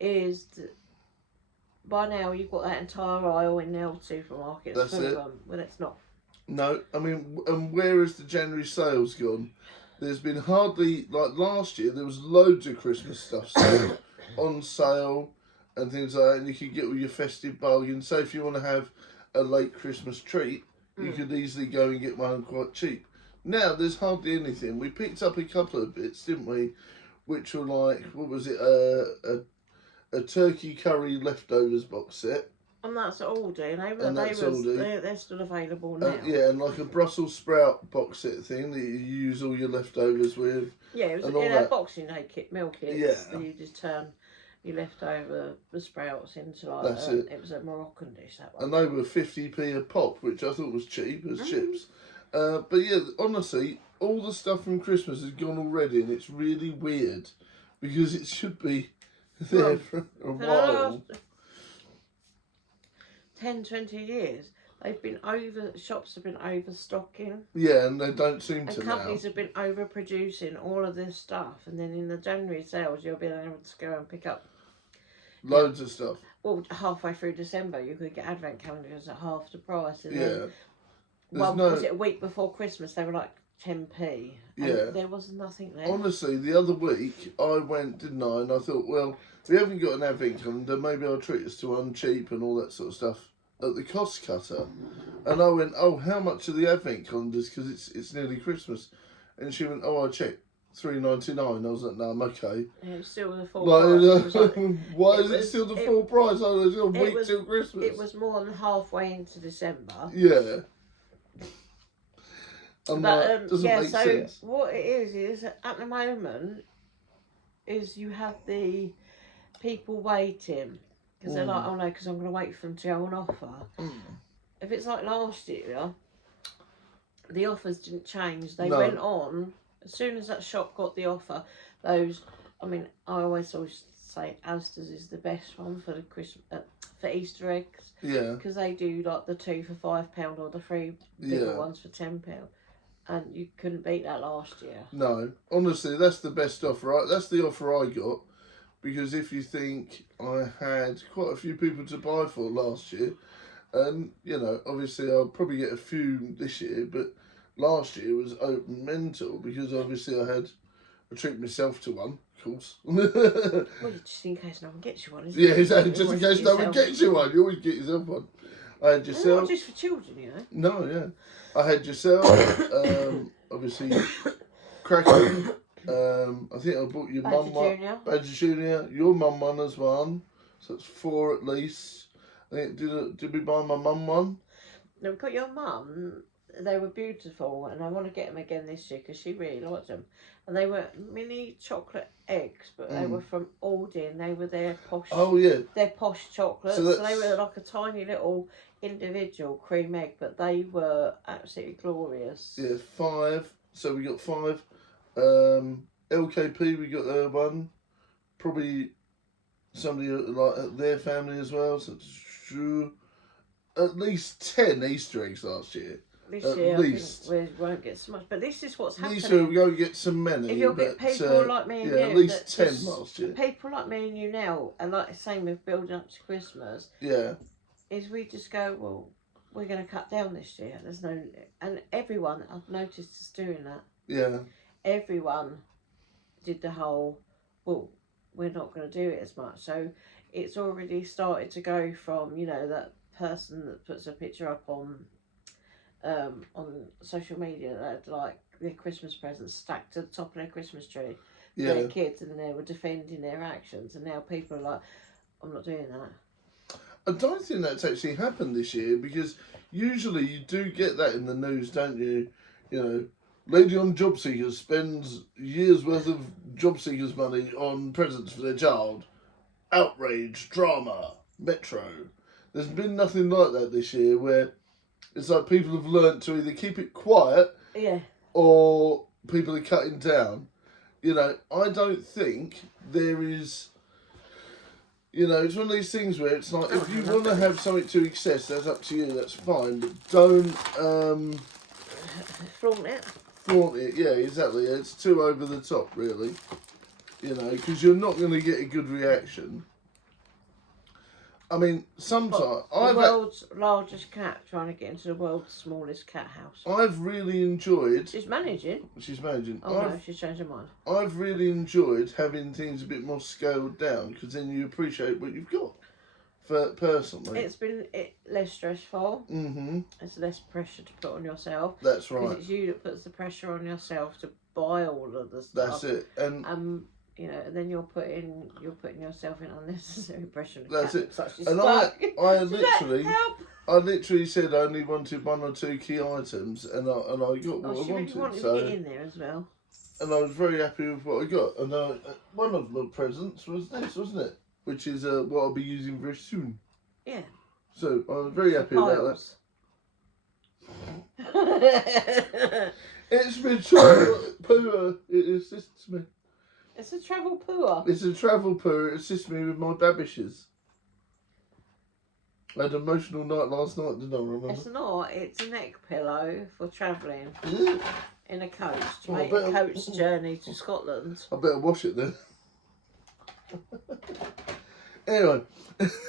is that by now you've got that entire aisle in the old supermarket. That's it. Well, it's not. No, I mean, and where has the January sales gone? There's been hardly, like last year, there was loads of Christmas stuff on sale and things like that, and you could get all your festive bargains. So if you want to have a late Christmas treat, you could easily go and get one quite cheap. Now, there's hardly anything. We picked up a couple of bits, didn't we? Which were like, what was it, a turkey curry leftovers box set. And that's Aldi, and they're still available now. Yeah, and like a Brussels sprout box set thing that you use all your leftovers with. Yeah, it was in a Boxing Day meal kit. Yeah. So you just turn your leftover the sprouts into like it was a Moroccan dish, that one. And they were 50p a pop, which I thought was cheap as chips. But yeah, honestly, all the stuff from Christmas has gone already, and it's really weird because it should be there for a while. 10, 20 years, shops have been overstocking. Yeah, and they don't seem to now. And companies have been overproducing all of this stuff, and then in the January sales, you'll be able to go and pick up loads of stuff. Well, halfway through December, you could get advent calendars at half the price. And was it a week before Christmas? They were like 10p. And there was nothing there. Honestly, the other week I went, didn't I? And I thought, well, we haven't got an advent calendar. Maybe I'll treat us to one cheap and all that sort of stuff at the cost cutter. And I went, oh, how much are the advent calendars? Because it's nearly Christmas. And she went, oh, I checked. $3.99. I was like, no, I'm okay. It was still the full price. Why is it still the full price? Oh, it's a week till Christmas. It was more than halfway into December. Yeah. Doesn't make sense. What it is at the moment is you have the people waiting because they're like, oh no, because I'm going to wait for them to go on offer. If it's like last year, the offers didn't change. They went on as soon as that shop got the offer. I always say Asda's is the best one for the for Easter eggs. Yeah. Because they do like the 2 for £5 or the 3 bigger ones for £10. And you couldn't beat that last year. No, honestly, that's the best offer. That's the offer I got. Because if you think I had quite a few people to buy for last year, and, obviously I'll probably get a few this year, but last year was open mental because obviously I treated myself to one, of course. Well, just in case no one gets you one, isn't it? Yeah, exactly. Just in case no one gets you one. You always get yourself one. I had yourself. Not just for children, No, yeah. I had yourself, obviously, Kraken. I think I bought your mum one. Badger Junior. Your mum one as well. So it's 4 at least. I think, did we buy my mum one? No, we got your mum. They were beautiful, and I want to get them again this year because she really liked them. And they were mini chocolate eggs, but they were from Aldi, and they were their posh. Oh yeah. Their posh chocolates. So they were like a tiny little individual cream egg, but they were absolutely glorious. Yeah, 5. So we got 5. LKP, we got one. Probably somebody like their family as well. So it's at least 10 Easter eggs last year. This year, I think we won't get so much, but this is what's happening. This year we're going to get so many. If you'll get people like me and you, at least 10 last year. People like me and you now, and like the same with building up to Christmas. Yeah. Is we just go, well, we're going to cut down this year. There's no, and everyone I've noticed is doing that. Yeah. Everyone did the whole, well, we're not going to do it as much. So it's already started to go from, that person that puts a picture up on social media that had like their Christmas presents stacked to the top of their Christmas tree. Yeah. Their kids, and they were defending their actions, and now people are like, I'm not doing that. I don't think that's actually happened this year because usually you do get that in the news, don't you? Lady on Job Seekers spends years worth of job seekers money on presents for their child. Outrage, drama, Metro. There's been nothing like that this year where it's like people have learnt to either keep it quiet or people are cutting down. You know, I don't think there is... You know, it's one of these things where it's like, if you want to have something to excess, that's up to you, that's fine, but don't... Flaunt it. Flaunt it, yeah, exactly. It's too over the top, really. You know, because you're not going to get a good reaction. I mean, sometimes... The world's largest cat trying to get into the world's smallest cat house. I've really enjoyed... She's managing. She's managing. Oh no, she's changed her mind. I've really enjoyed having things a bit more scaled down, because then you appreciate what you've got. Personally. It's been less stressful. Mm-hmm. It's less pressure to put on yourself. That's right. Because it's you that puts the pressure on yourself to buy all of the stuff. That's it. And you know, and then you're putting yourself in unnecessary pressure. That's it. And I literally said I only wanted 1 or 2 key items, and I got what I wanted. To get in there as well. And I was very happy with what I got. And one of the presents was this, wasn't it? Which is what I'll be using very soon. Yeah. So I was very happy about that. It's been travel poo. It assists me. It's a travel poo. It's a travel poo. It assists me with my babishes. I had an emotional night last night, didn't I remember? It's not. It's a neck pillow for travelling in a coach to Well, make a coach journey to Scotland. I better wash it then. Anyway.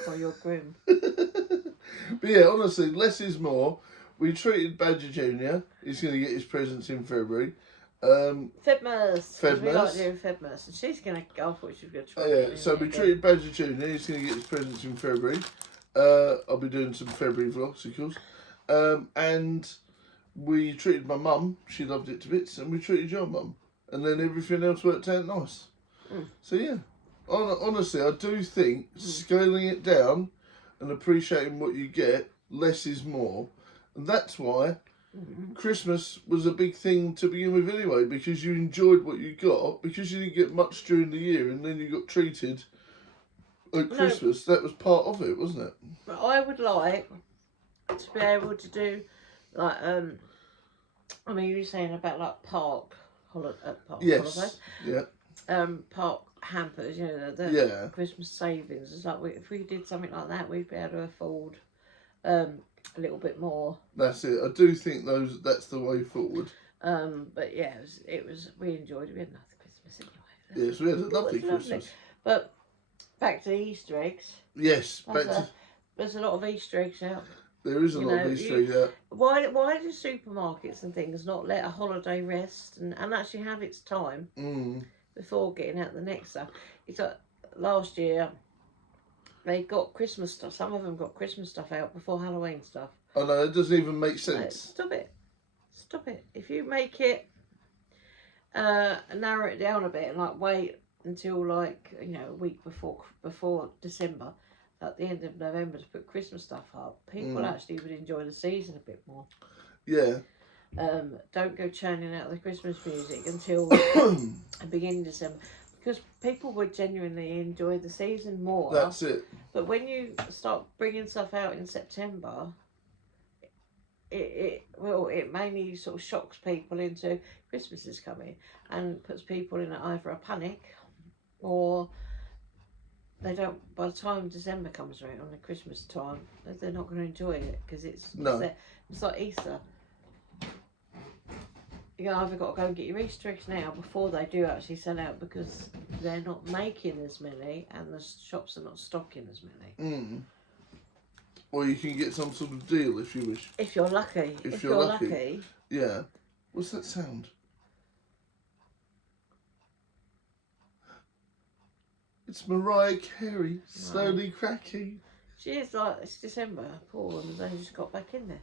Oh, you're grim. But yeah, honestly, less is more. We treated Badger Jr. He's going to get his presents in February. Febmas. We like Febmas. doing Febmas. And she's going to go. I thought she was going to try. Yeah, so we treated Badger Jr. He's going to get his presents in February. I'll be doing some February vlogs, of course. And we treated my mum. She loved it to bits. And we treated your mum. And then everything else worked out nice. So yeah. Honestly, I do think scaling it down and appreciating what you get, less is more. And that's why Christmas was a big thing to begin with anyway, because you enjoyed what you got, because you didn't get much during the year, and then you got treated at Christmas. That was part of it, wasn't it? But I would like to be able to do, like, I mean, you were saying about, like, park holidays. Yeah. Park hampers, you know, the Christmas savings. It's like if we did something like that, we'd be able to afford a little bit more. That's it. I do think that's the way forward. But yeah, it was we enjoyed it. We had another Christmas anyway. Yes, we had a lovely Christmas. But back to Easter eggs. Yes, there's a lot of Easter eggs out. There is a lot of Easter eggs out. Why do supermarkets and things not let a holiday rest and actually have its time before getting out the next stuff? It's like last year they got Christmas stuff. Some of them got Christmas stuff out before Halloween stuff. I know, it doesn't even make sense. No, stop it. If you make it narrow it down a bit and like wait until like, you know, a week before December, at the end of November, to put Christmas stuff up, people actually would enjoy the season a bit more. Yeah. Don't go churning out the Christmas music until the beginning of December, because people would genuinely enjoy the season more. That's it. But when you start bringing stuff out in September, it mainly sort of shocks people into Christmas is coming and puts people in either a panic or they don't. By the time December comes around, on the Christmas time, they're not going to enjoy it because it's like Easter. You either got to go and get your Easter eggs now before they do actually sell out, because they're not making as many and the shops are not stocking as many. Or you can get some sort of deal if you wish. If you're lucky. If you're lucky. Yeah. What's that sound? It's Mariah Carey, slowly cracking. She is like, it's December, poor woman, they just got back in there.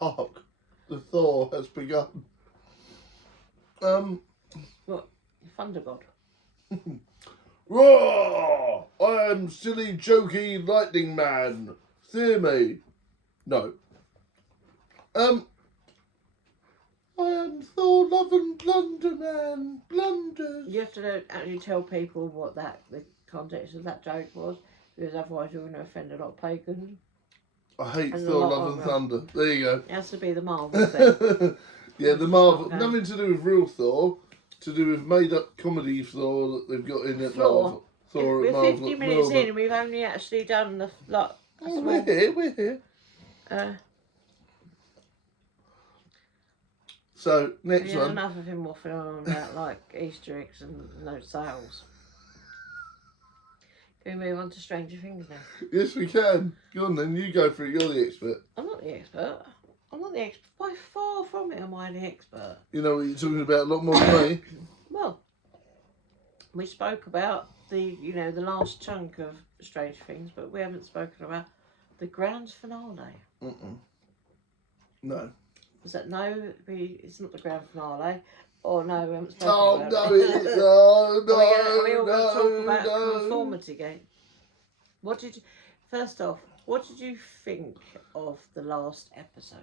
Hark, the thaw has begun. What? Thunder God. Roar! I am silly, jokey lightning man. Fear me. No. I am Thor, love and blunder man. Blunders. You have to actually tell people what the context of that joke was, because otherwise you're going to offend a lot of pagans. I hate And Thor, love and thunder. There you go. It has to be the Marvel thing. Yeah, the Marvel. Okay. Nothing to do with real Thor. To do with made-up comedy Thor that they've got in at Marvel. Thor We're at Marvel. 50 minutes in and we've only actually done the lot. Oh, we're here. We're here. So next one. Enough of him waffling on about like Easter eggs and no sales. Can we move on to Stranger Things now? Yes, we can. Go on then. You go for it. You're the expert. I'm not the expert. I'm not the expert. By far from it am I the expert. You know what you're talking about a lot more than me. Well, we spoke about the last chunk of Stranger Things, but we haven't spoken about the grand finale. No. Was that no? It's not the grand finale. Oh no, we haven't spoken about No, it. it is. No, Are we all going to talk no, about no. conformity game? First off, what did you think of the last episode?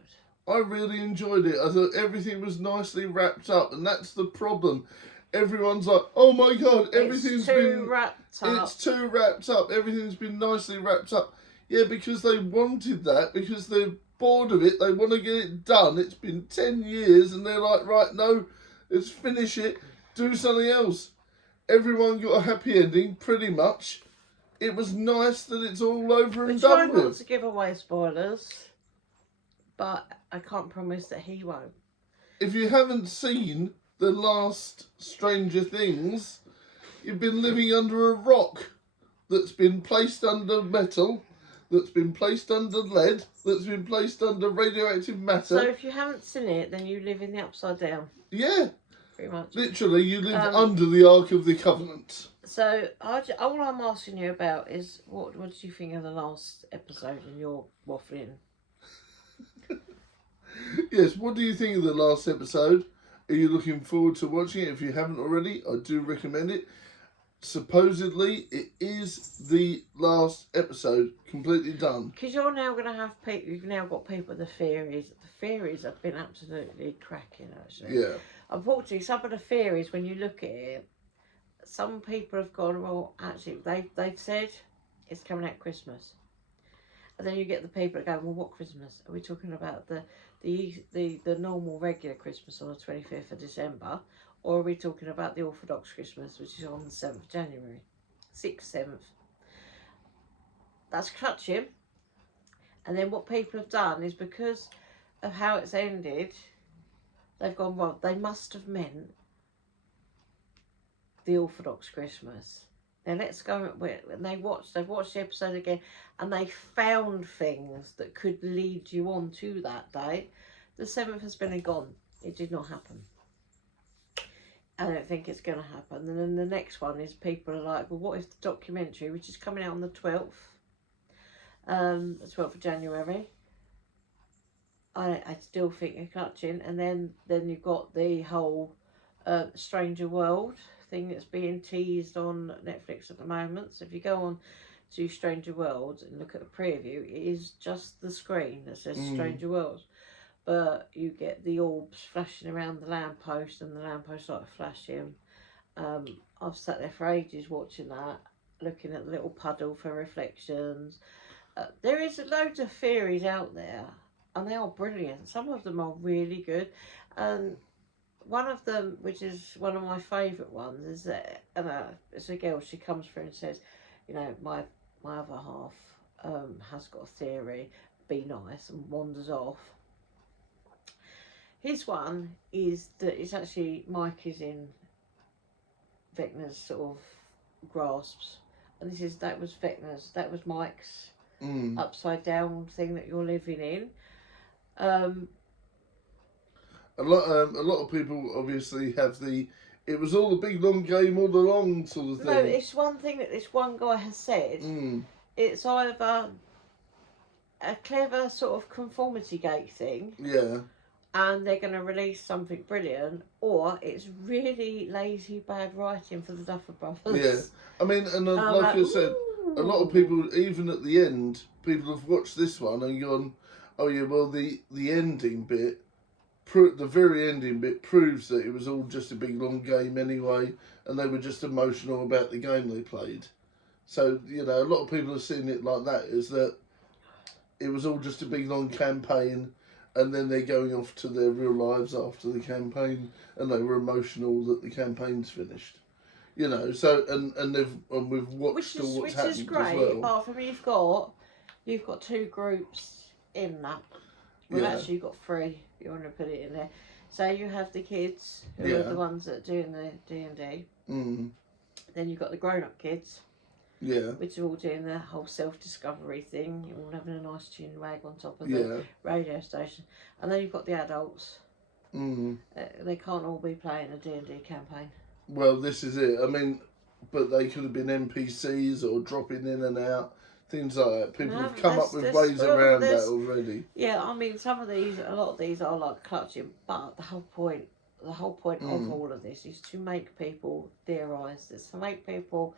I really enjoyed it. I thought everything was nicely wrapped up, and that's the problem. Everyone's like, "Oh my god, everything's been wrapped up." It's too wrapped up. Everything's been nicely wrapped up. Yeah, because they wanted that. Because they're bored of it. They want to get it done. It's been 10 years, and they're like, right, no, let's finish it. Do something else. Everyone got a happy ending, pretty much. It was nice that it's all over and We're done trying not with. to give away spoilers, but I can't promise that he won't. If you haven't seen the last Stranger Things, you've been living under a rock that's been placed under metal, that's been placed under lead, that's been placed under radioactive matter. So if you haven't seen it, then you live in the upside down. Yeah. Pretty much. Literally, you live under the Ark of the Covenant. So all I'm asking you about is what did you think of the last episode and your waffling? Yes, what do you think of the last episode? Are you looking forward to watching it? If you haven't already, I do recommend it. Supposedly, it is the last episode, completely done. Because you're now going to have people, you've now got people with the theories. The theories have been absolutely cracking, actually. Yeah. Unfortunately, some of the theories, when you look at it, some people have gone, well, actually, they've said it's coming out Christmas. And then you get the people that go, well, what Christmas? Are we talking about the normal regular Christmas on the 25th of December? Or are we talking about the Orthodox Christmas, which is on the 7th of January? 6th, 7th. That's clutching. And then what people have done is, because of how it's ended, they've gone, well, they must have meant the Orthodox Christmas. Now let's go, and they've watched the episode again, and they found things that could lead you on to that day. The 7th has been and gone. It did not happen. I don't think it's going to happen. And then the next one is, people are like, well, what if the documentary, which is coming out on the 12th, the 12th of January, I still think you're clutching. And then you've got the whole Stranger World thing that's being teased on Netflix at the moment. So if you go on to Stranger World and look at the preview, it is just the screen that says Stranger World. But you get the orbs flashing around the lamppost, and the lamppost started flashing. I've sat there for ages watching that, looking at the little puddle for reflections. There is loads of theories out there, and they are brilliant. Some of them are really good. And one of them, which is one of my favourite ones, is that it's a girl. She comes through and says, my other half has got a theory, be nice, and wanders off. His one is that it's actually Mike is in Vecna's sort of grasps, and that was Vecna's, that was Mike's upside down thing that you're living in. A lot of people obviously have it was all a big long game all along sort of thing. No, it's one thing that this one guy has said. It's either a clever sort of conformity gate thing. Yeah. And they're going to release something brilliant, or it's really lazy, bad writing for the Duffer Brothers. Yeah. I mean, and like I said, a lot of people, even at the end, people have watched this one and gone, Oh yeah, well the ending bit, the very ending bit proves that it was all just a big long game anyway, and they were just emotional about the game they played. So a lot of people have seen it like that, is that it was all just a big long campaign, and then they're going off to their real lives after the campaign, and they were emotional that the campaign's finished. So and we've watched all what's happened which is great. as well. Apart from you've got two groups in that. Well, actually, you've got three. If you want to put it in there. So you have the kids who are the ones that are doing the D&D. Mm. Then you've got the grown-up kids. Yeah. Which are all doing the whole self-discovery thing, all having a nice tune rag on top of the radio station. And then you've got the adults. Mm. They can't all be playing a D&D campaign. Well, this is it. I mean, but they could have been NPCs or dropping in and out, things like that. People have come up with ways around that already. Yeah, I mean, a lot of these are like clutching, but the whole point of all of this is to make people theorise this, to make people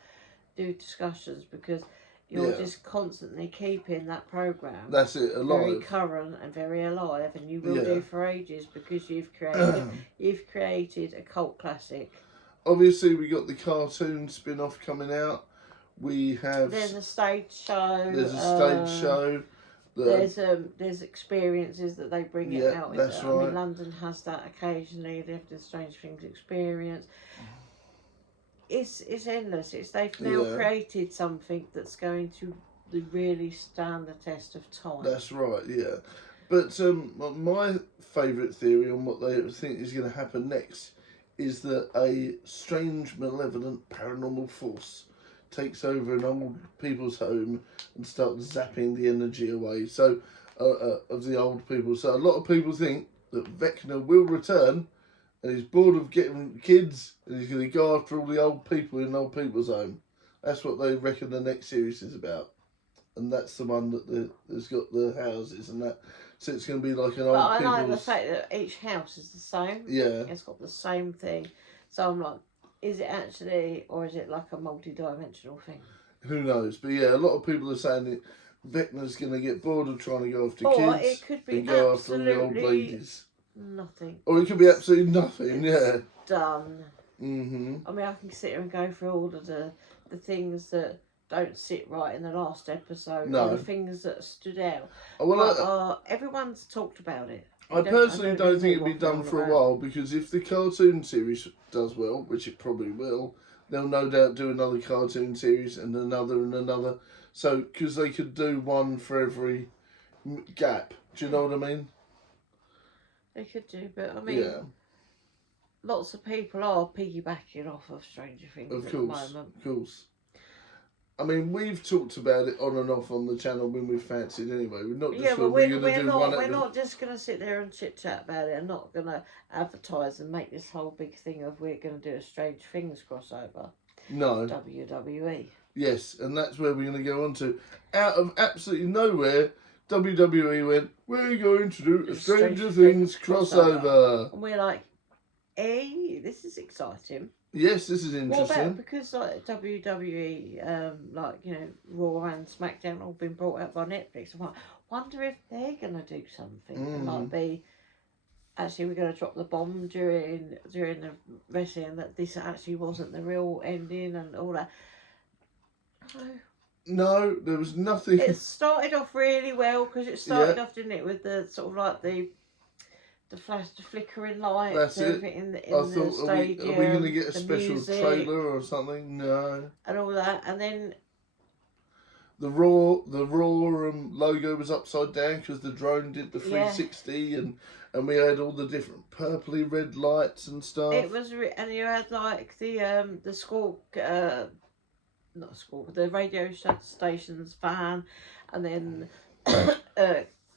do discussions, because you're just constantly keeping that programme. That's it, alive. Very current and very alive, and you will do for ages, because you've created a cult classic. Obviously, we got the cartoon spin-off coming out. There's a stage show. There's experiences that they bring it out. That's right. I mean, London has that occasionally. They have the Strange Things experience. It's endless. They've now created something that's going to really stand the test of time. That's right. Yeah, but my favourite theory on what they think is going to happen next is that a strange, malevolent, paranormal force takes over an old people's home and starts zapping the energy away. So of the old people. So a lot of people think that Vecna will return, and he's bored of getting kids, and he's going to go after all the old people in old people's home. That's what they reckon the next series is about, and that's the one that's got the houses and that. So it's going to be like an old people's... But I like the fact that each house is the same. Yeah. It's got the same thing. So I'm like, is it actually, or is it like a multi-dimensional thing? Who knows? But yeah, a lot of people are saying that Vecna's going to get bored of trying to go after kids. Or it could be and go after all the old ladies. Nothing. Or it could be absolutely nothing, it's done. Mm-hmm. I mean, I can sit here and go through all of the things that don't sit right in the last episode. No. Or the things that stood out. Well, everyone's talked about it. I personally don't think it'll be done for a while, because if the cartoon series does well, which it probably will, they'll no doubt do another cartoon series and another and another. So, because they could do one for every gap. Do you know what I mean? They could do, but I mean, lots of people are piggybacking off of Stranger Things at the moment. Of course. I mean, we've talked about it on and off on the channel when we fancied anyway. We're not just we're not just going to sit there and chit chat about it, and not going to advertise and make this whole big thing of we're going to do a Strange Things crossover. No. WWE. Yes, and that's where we're going to go on to. Out of absolutely nowhere, WWE went, we're going to do a Stranger Things crossover. And we're like, hey, this is exciting. Yes, this is interesting. What about, because like WWE, Raw and SmackDown all been brought out by Netflix. I'm like, wonder if they're gonna do something. It might be, actually, we're gonna drop the bomb during the wrestling that this actually wasn't the real ending and all that. No, there was nothing. It started off really well, because it started off, didn't it, with the sort of like the flash, the flickering lights. That's it. In the Are stadium. we going to get a special music, trailer or something? No. And all that, and then the Raw logo was upside down because the drone did the 360, and we had all the different purpley red lights and stuff. It was, and you had like the squawk, not squawk, the radio station's fan, and then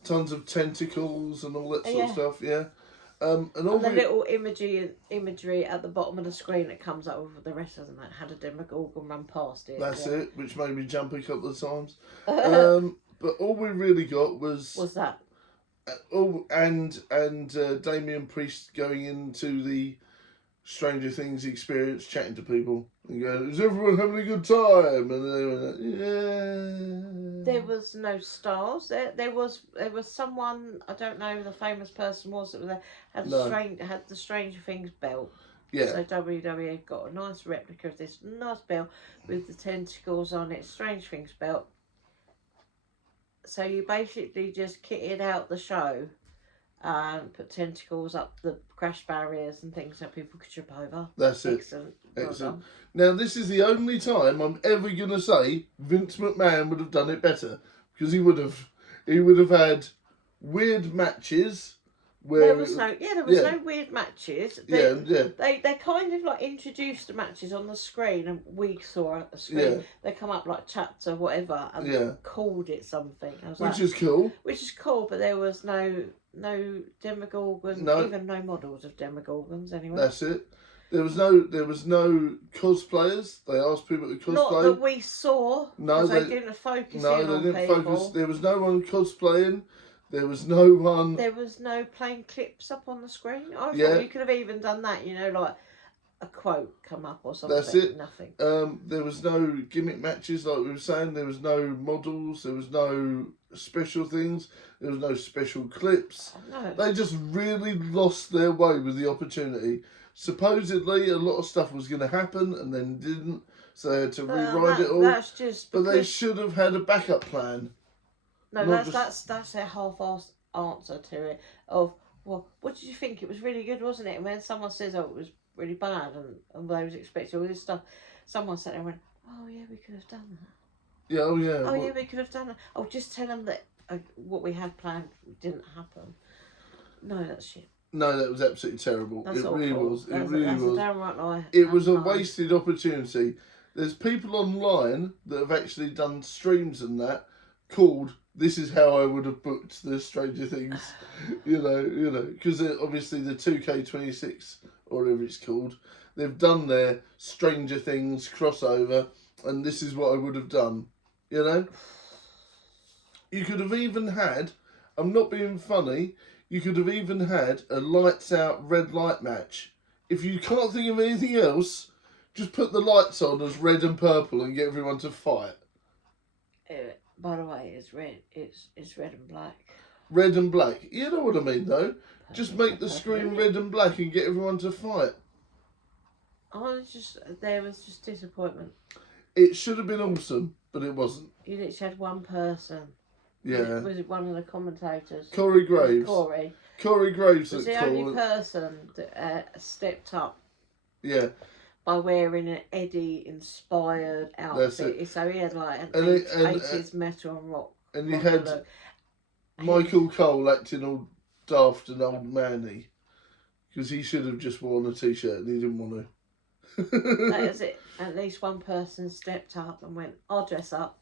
tons of tentacles and all that sort of stuff, and the little imagery at the bottom of the screen that comes up with the wrestlers, and that had a Demogorgon run past it. That's it, which made me jump a couple of times. But all we really got was that. And Damien Priest going into the Stranger Things experience, chatting to people. And going, is everyone having a good time? And they went, yeah. There was no stars. There was someone, I don't know who the famous person was, that was there, had the Stranger Things belt. Yeah. So WWE got a nice replica of this nice belt with the tentacles on it, Stranger Things belt. So you basically just kitted out the show and put tentacles up the crash barriers and things so people could trip over. That's it. Excellent. Excellent. Well, now, this is the only time I'm ever going to say Vince McMahon would have done it better, because he would have had weird matches where there was no weird matches. They kind of like introduced the matches on the screen, and we saw it on the screen. Yeah. They come up like chapter whatever and called it something. I was which is cool. Which is cool, but there was no Demogorgon, even no models of Demogorgons anyway. That's it. There was no cosplayers. They asked people to cosplay. Not that we saw. No, they didn't focus. No, they didn't focus. There was no one cosplaying. There was no one. There was no playing clips up on the screen. I thought you could have even done that. You know, like a quote come up or something. That's it. Nothing. There was no gimmick matches, like we were saying. There was no models. There was no special things. There was no special clips. No. They just really lost their way with the opportunity. Supposedly, a lot of stuff was going to happen and then didn't, so they had to rewrite it all. That's just. But they should have had a backup plan. No, that's a half-assed answer to it. Of well, what did you think? It was really good, wasn't it? And when someone says, "Oh, it was really bad," and they was expecting all this stuff, someone sat there and went, "Oh yeah, we could have done that." Yeah. Oh yeah. Oh yeah, we could have done that. Oh, just tell them that what we had planned didn't happen. No, that's shit. No, that was absolutely terrible. That's it awful. really was. It really that's was. A downright lie. It was a wasted opportunity. There's people online that have actually done streams and that called "This is how I would have booked the Stranger Things," you know, because obviously the 2K26 or whatever it's called, they've done their Stranger Things crossover, and this is what I would have done. You know, you could have even had. I'm not being funny. You could have even had a lights out red light match. If you can't think of anything else, just put the lights on as red and purple and get everyone to fight. By the way, it's red. It's red and black. Red and black. You know what I mean, though. Just make the screen red and black and get everyone to fight. There was just disappointment. It should have been awesome, but it wasn't. You literally had one person. Yeah. Was it one of the commentators? Corey Graves. Corey Graves was looked the cool. only person that stepped up. Yeah. By wearing an Eddie-inspired outfit. So he had like an 80s metal and rock. And you had Michael Cole acting all daft and old manny. Because he should have just worn a t-shirt and he didn't want to. That is it. At least one person stepped up and went, "I'll dress up."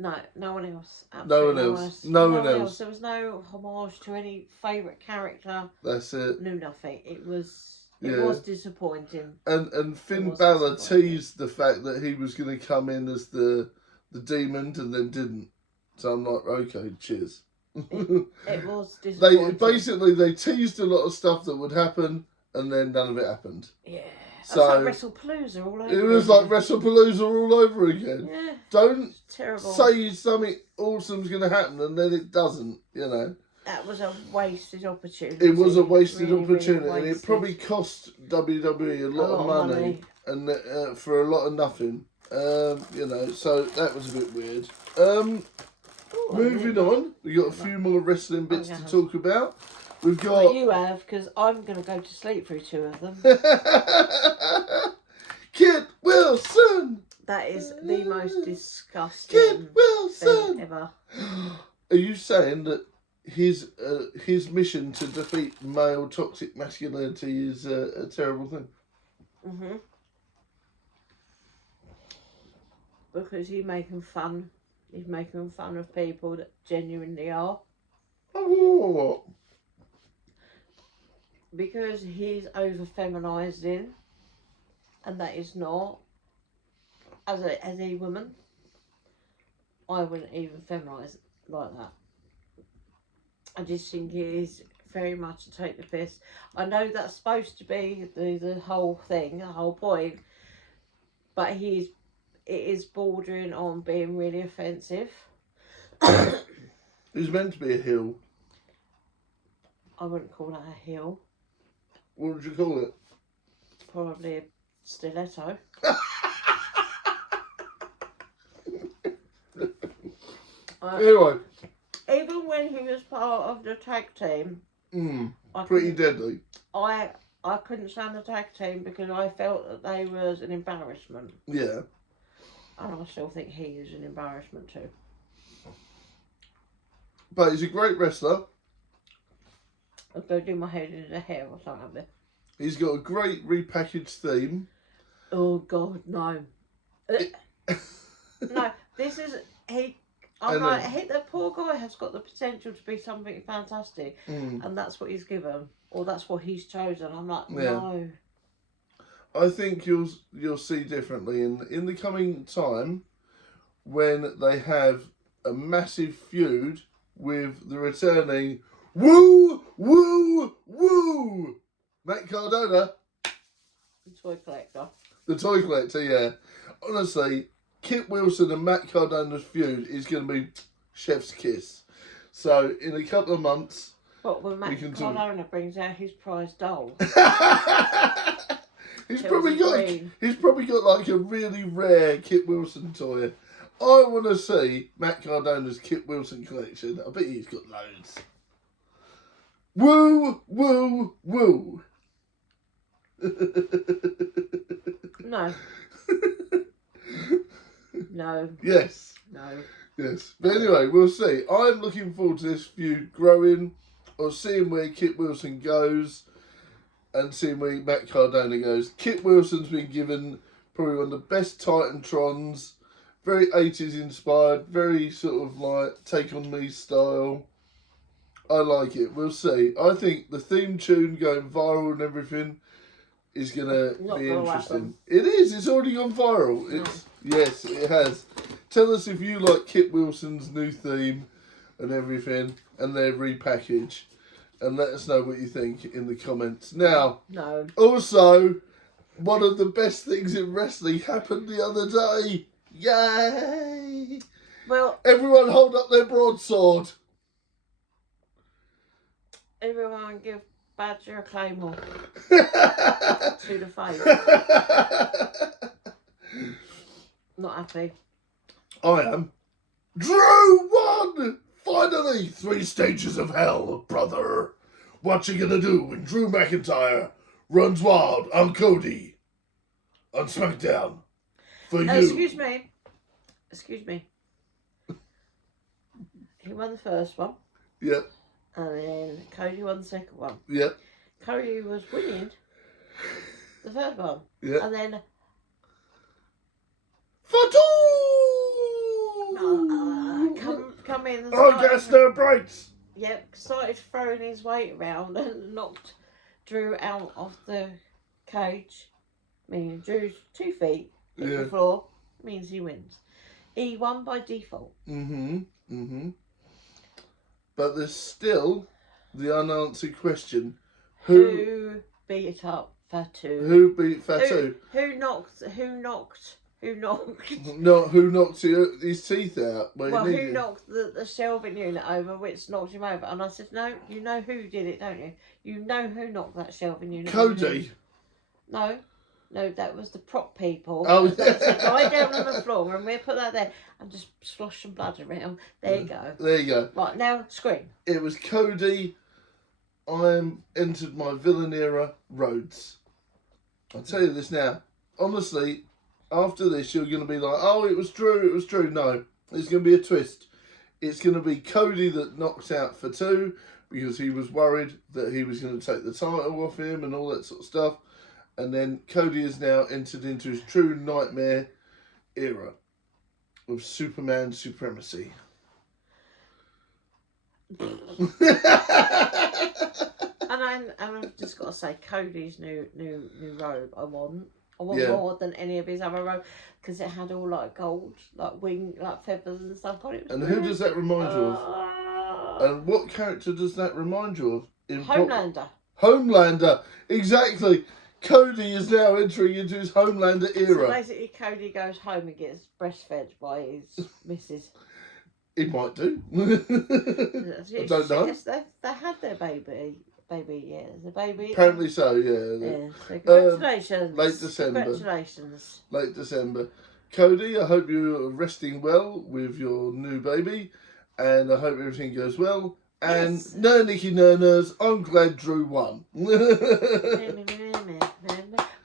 No one else. No one else. There was no homage to any favourite character. That's it. Knew nothing. It was disappointing. And Finn Balor teased the fact that he was going to come in as the demon and then didn't. So I'm like, okay, cheers. It was disappointing. They teased a lot of stuff that would happen and then none of it happened. Yeah. So it was like WrestlePalooza all over again. It was like WrestlePalooza all over again. Yeah. Don't terrible. Say something awesome's going to happen and then it doesn't, you know. That was a wasted opportunity. It was a wasted opportunity, really and it probably cost WWE a lot of money. And for a lot of nothing. You know, so that was a bit weird. Moving on, we got a few more wrestling bits to talk about. We've got. Well, you have, because I'm going to go to sleep through two of them. Kid Wilson. That is the most disgusting Kid Wilson thing ever. Are you saying that his mission to defeat male toxic masculinity is a terrible thing? Mhm. Because he's making fun. He's making fun of people that genuinely are. Oh, what? Because he's over feminising, and that is not. As a woman, I wouldn't even feminise like that. I just think it is very much to take the piss. I know that's supposed to be the whole thing, the whole point, but it is bordering on being really offensive. He's meant to be a heel. I wouldn't call that a heel. What would you call it? Probably a stiletto. Anyway. Even when he was part of the tag team, pretty deadly. I couldn't stand the tag team because I felt that they was an embarrassment. Yeah. And I still think he is an embarrassment too. But he's a great wrestler. I'll go do my head in the hair or something. He's got a great repackaged theme. Oh God, no. No, this is the poor guy has got the potential to be something fantastic, and that's what he's given, or that's what he's chosen. I'm like, no. I think you'll see differently in the coming time when they have a massive feud with the returning Woo Matt Cardona, The toy collector. The toy collector, yeah. Honestly, Kit Wilson and Matt Cardona's feud is going to be chef's kiss. So in a couple of months, what when Matt Cardona brings out his prize doll? He's probably got like a really rare Kit Wilson toy. I want to see Matt Cardona's Kit Wilson collection. I bet he's got loads. Woo. No. No. Yes. No. Yes. But anyway, we'll see. I'm looking forward to this feud growing, or seeing where Kit Wilson goes, and seeing where Matt Cardona goes. Kit Wilson's been given probably one of the best Titantrons, very 80s inspired, very sort of like Take On Me style. I like it. We'll see. I think the theme tune going viral and everything is going to be interesting. It is. It's already gone viral. Yes, it has. Tell us if you like Kit Wilson's new theme and everything and their repackage. And let us know what you think in the comments. Now, also, one of the best things in wrestling happened the other day. Yay! Well, everyone hold up their broadsword. Everyone give Badger a claymore to the face. Not happy. I am. Drew won! Finally! 3 stages of hell, brother. What you gonna do when Drew McIntyre runs wild on Cody on SmackDown for you? Excuse me. He won the first one. Yep. And then Cody won the second one. Yep. Cody was winning the third one. Yep. And then Fatu! Come in and gas no brakes. Yep, started throwing his weight around and knocked Drew out of the cage. Meaning Drew's 2 feet on the floor means he wins. He won by default. But there's still the unanswered question: Who beat up Fatu? Who beat Fatu? Who knocked? No, who knocked his teeth out? Who knocked the shelving unit over, which knocked him over? And I said, no, you know who did it, don't you? You know who knocked that shelving unit over. Cody. No, that was the prop people. Oh, They said, lie down on the floor and we'll put that there and just slosh some blood around. There you go. There you go. Right, now scream. It was Cody. I entered my villain era roads. I'll tell you this now. Honestly, after this, you're going to be like, oh, it was Drew. No, it's going to be a twist. It's going to be Cody that knocks out Fatu because he was worried that he was going to take the title off him and all that sort of stuff. And then Cody has now entered into his true nightmare era of Superman supremacy. And I've just got to say, Cody's new robe, I want more than any of his other robes because it had all like gold, like wing, like feathers and stuff on it. And who does that remind you of? And what character does that remind you of? Homelander. Homelander, exactly. Cody is now entering into his Homelander So era. basically, Cody goes home and gets breastfed by his missus. He might do. I Yes, don't know. yes, they had their baby. Yeah, there's a baby. Apparently so, yeah. Yeah, so congratulations. Late December. Congratulations. Late December. Cody, I hope you're resting well with your new baby, and I hope everything goes well. And Yes. no Nicky Nurners, I'm glad Drew won.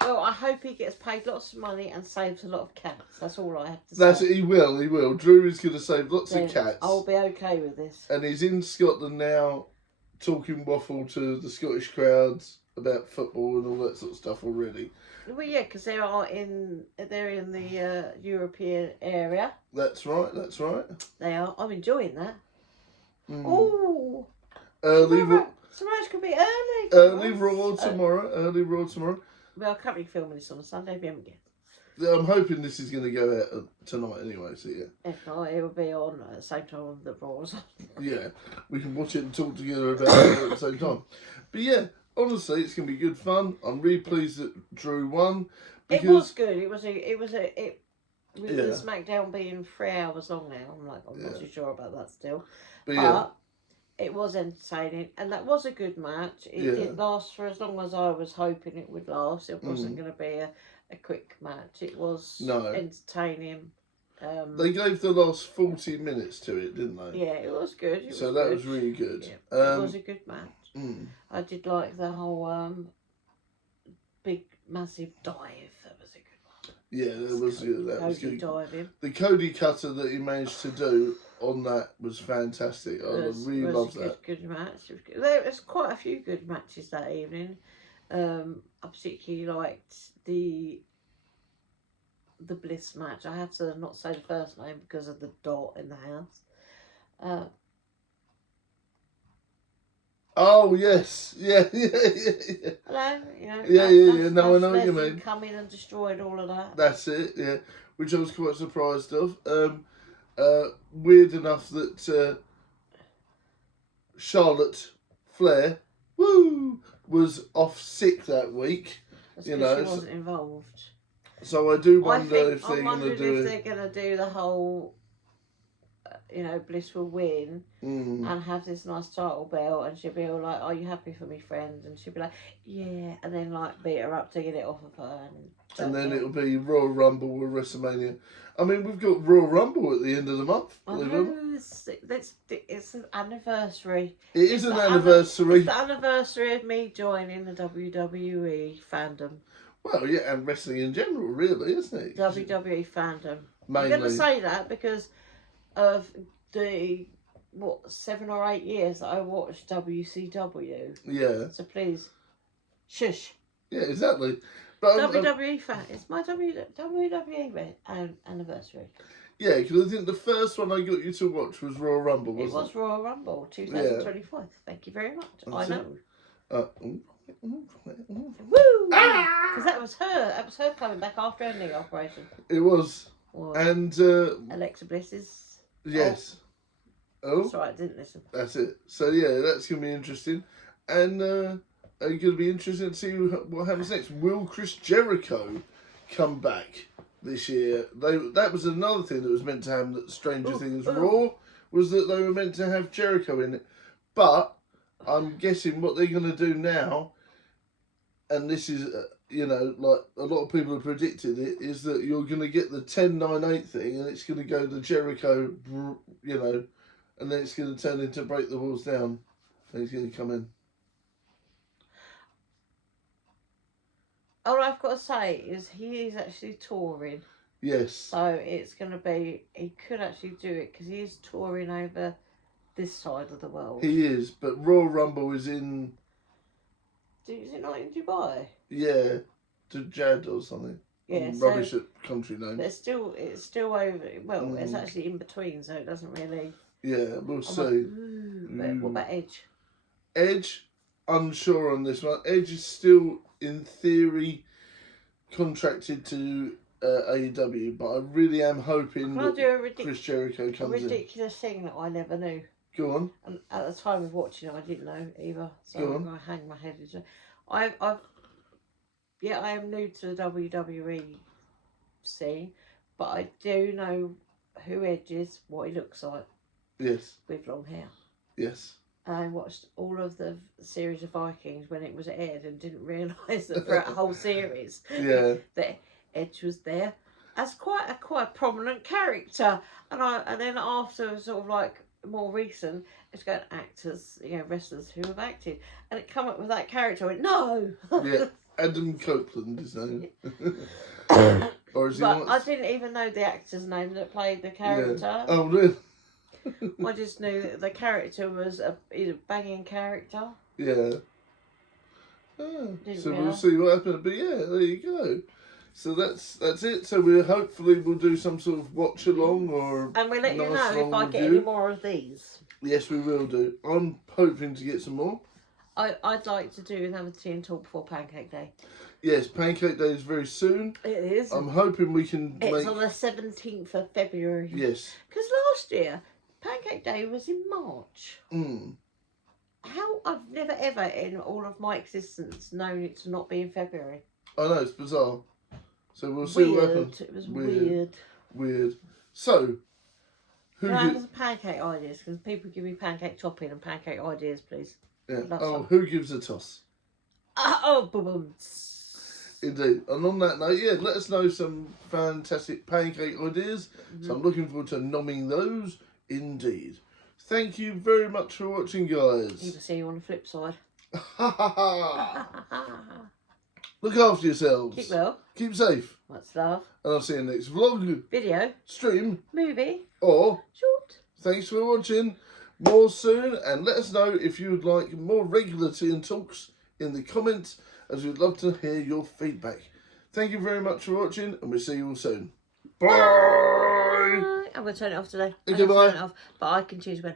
Well, I hope he gets paid lots of money and saves a lot of cats. That's all I have to That's say. it, he will. Drew is going to save lots Then of cats. I'll be okay with this. And he's in Scotland now, talking waffle to the Scottish crowds about football and all that sort of stuff already. Well, yeah, because they're in the European area. That's right. They are. I'm enjoying that. Mm. Oh, Tomorrow could be early. Early Raw tomorrow. Well, I can't be filming this on a Sunday if you haven't yet. I'm hoping this is going to go out tonight anyway, so yeah. If not, it will be on at the same time the Raw's on. Yeah, we can watch it and talk together about it at the same time. But yeah, honestly, it's going to be good fun. I'm really pleased that Drew won. Because, it was good. With Yeah. the SmackDown being 3 hours long now, I'm not too sure about that still. But yeah. It was entertaining, and that was a good match. It didn't last for as long as I was hoping it would last. It wasn't going to be a quick match. It was entertaining. They gave the last 40 minutes to it, didn't they? Yeah, it was good. That was really good. Yeah, it was a good match. I did like the whole big, massive dive. That was a good one. Yeah, that was good. Diving. The Cody cutter that he managed to do on that was fantastic. I really loved that. Good match. There was quite a few good matches that evening. I particularly liked the Bliss match. I have to not say the first name because of the dot in the house. Oh yes, yeah. Hello, Yeah. No, I know what you mean. Come in and destroyed all of that. That's it. Yeah, which I was quite surprised of. Weird enough that Charlotte Flair, was off sick that week. That's she wasn't involved. So I do wonder if they're going to do they're going to do the whole, Bliss will win and have this nice title belt, and she'll be all like, "Are you happy for me, friend?" And she'll be like, "Yeah," and then beat her up to get it off of her, and then it'll be Royal Rumble or WrestleMania. I mean, we've got Royal Rumble at the end of the month. It's an anniversary. It is an anniversary. It's the anniversary of me joining the WWE fandom. Well, yeah, and wrestling in general, really, isn't it? WWE fandom. Mainly. I'm going to say that because of the 7 or 8 years that I watched WCW. Yeah. So please, shush. Yeah, exactly. But WWE fan. It's my WWE anniversary. Yeah, because I think the first one I got you to watch was Royal Rumble, wasn't it? It was Royal Rumble 2025. Yeah. Thank you very much. I know. Woo! Because that was her. That was her coming back after her knee operation. It was. And Alexa Bliss's. Yes. Oh. That's right. I didn't listen. That's it. So yeah, that's gonna be interesting, and it's gonna be interesting to see what happens next. Will Chris Jericho come back this year? That was another thing that was meant to happen. That Stranger Things Raw was that they were meant to have Jericho in it, but I'm guessing what they're gonna do now, and this is like a lot of people have predicted it, is that you're gonna get the 10-9-8 thing, and it's gonna go to Jericho, and then it's going to turn into Break the Walls Down. And he's going to come in. All I've got to say is he is actually touring. Yes. So it's going to be, he could actually do it because he is touring over this side of the world. He is, but Royal Rumble is in... Is it not in Dubai? Yeah, Jad or something. Yeah, rubbish at country names. But it's still over, well, it's actually in between, so it doesn't really... Yeah, we'll see. But what about Edge? Edge, unsure on this one. Edge is still, in theory, contracted to AEW, but I really am hoping that Chris Jericho comes in. A ridiculous thing that I never knew. Go on. And at the time of watching it, I didn't know either. So Go I'm on. going to hang my head. I've Yeah, I am new to the WWE scene, but I do know who Edge is, what he looks like Yes. with long hair. Yes. I watched all of the series of Vikings when it was aired and didn't realise that throughout the whole series Yeah. that Edge was there as quite a prominent character. And then after sort of like more recent, it's going actors, wrestlers who have acted, and it come up with that character. I went, no. Yeah. Adam Copeland, his name. Or is he? But I didn't even know the actor's name that played the character. Yeah. Oh, really? I just knew that the character was he's a banging character. Yeah. Oh, Didn't so we'll realise. see what happens. But yeah, there you go. So that's it. So we'll do some sort of watch along or. And we'll let you nice know if long I get review. any more of these. Yes, we will do. I'm hoping to get some more. I'd like to do another tea and talk before Pancake Day. Yes, Pancake Day is very soon. It is. I'm hoping we can It's make. on the 17th of February. Yes. Because last year, Pancake Day was in March. Mm. How I've never ever in all of my existence known it to not be in February. I know, it's bizarre. So we'll see what happens. It was weird. Weird. So, who Can I gives? have some pancake ideas? Because people give me pancake topping and pancake ideas, please. Yeah. love Oh, some. who gives a toss? Oh, boom, boom. Indeed. And on that note, yeah, let us know some fantastic pancake ideas. So I'm looking forward to nomming those. Indeed. Thank you very much for watching, You guys. will see you on the flip side. Look after yourselves. Keep well. Keep safe. Much love. And I'll see you next vlog, Video. stream, Movie. or Short. thanks for watching. More soon. And let us know if you would like more regular tea and talks in the comments, as we'd love to hear your feedback. Thank you very much for watching, and we'll see you all soon. Bye! I'm going to turn it off today. Okay, I'm gonna bye. turn it off, but I can choose when.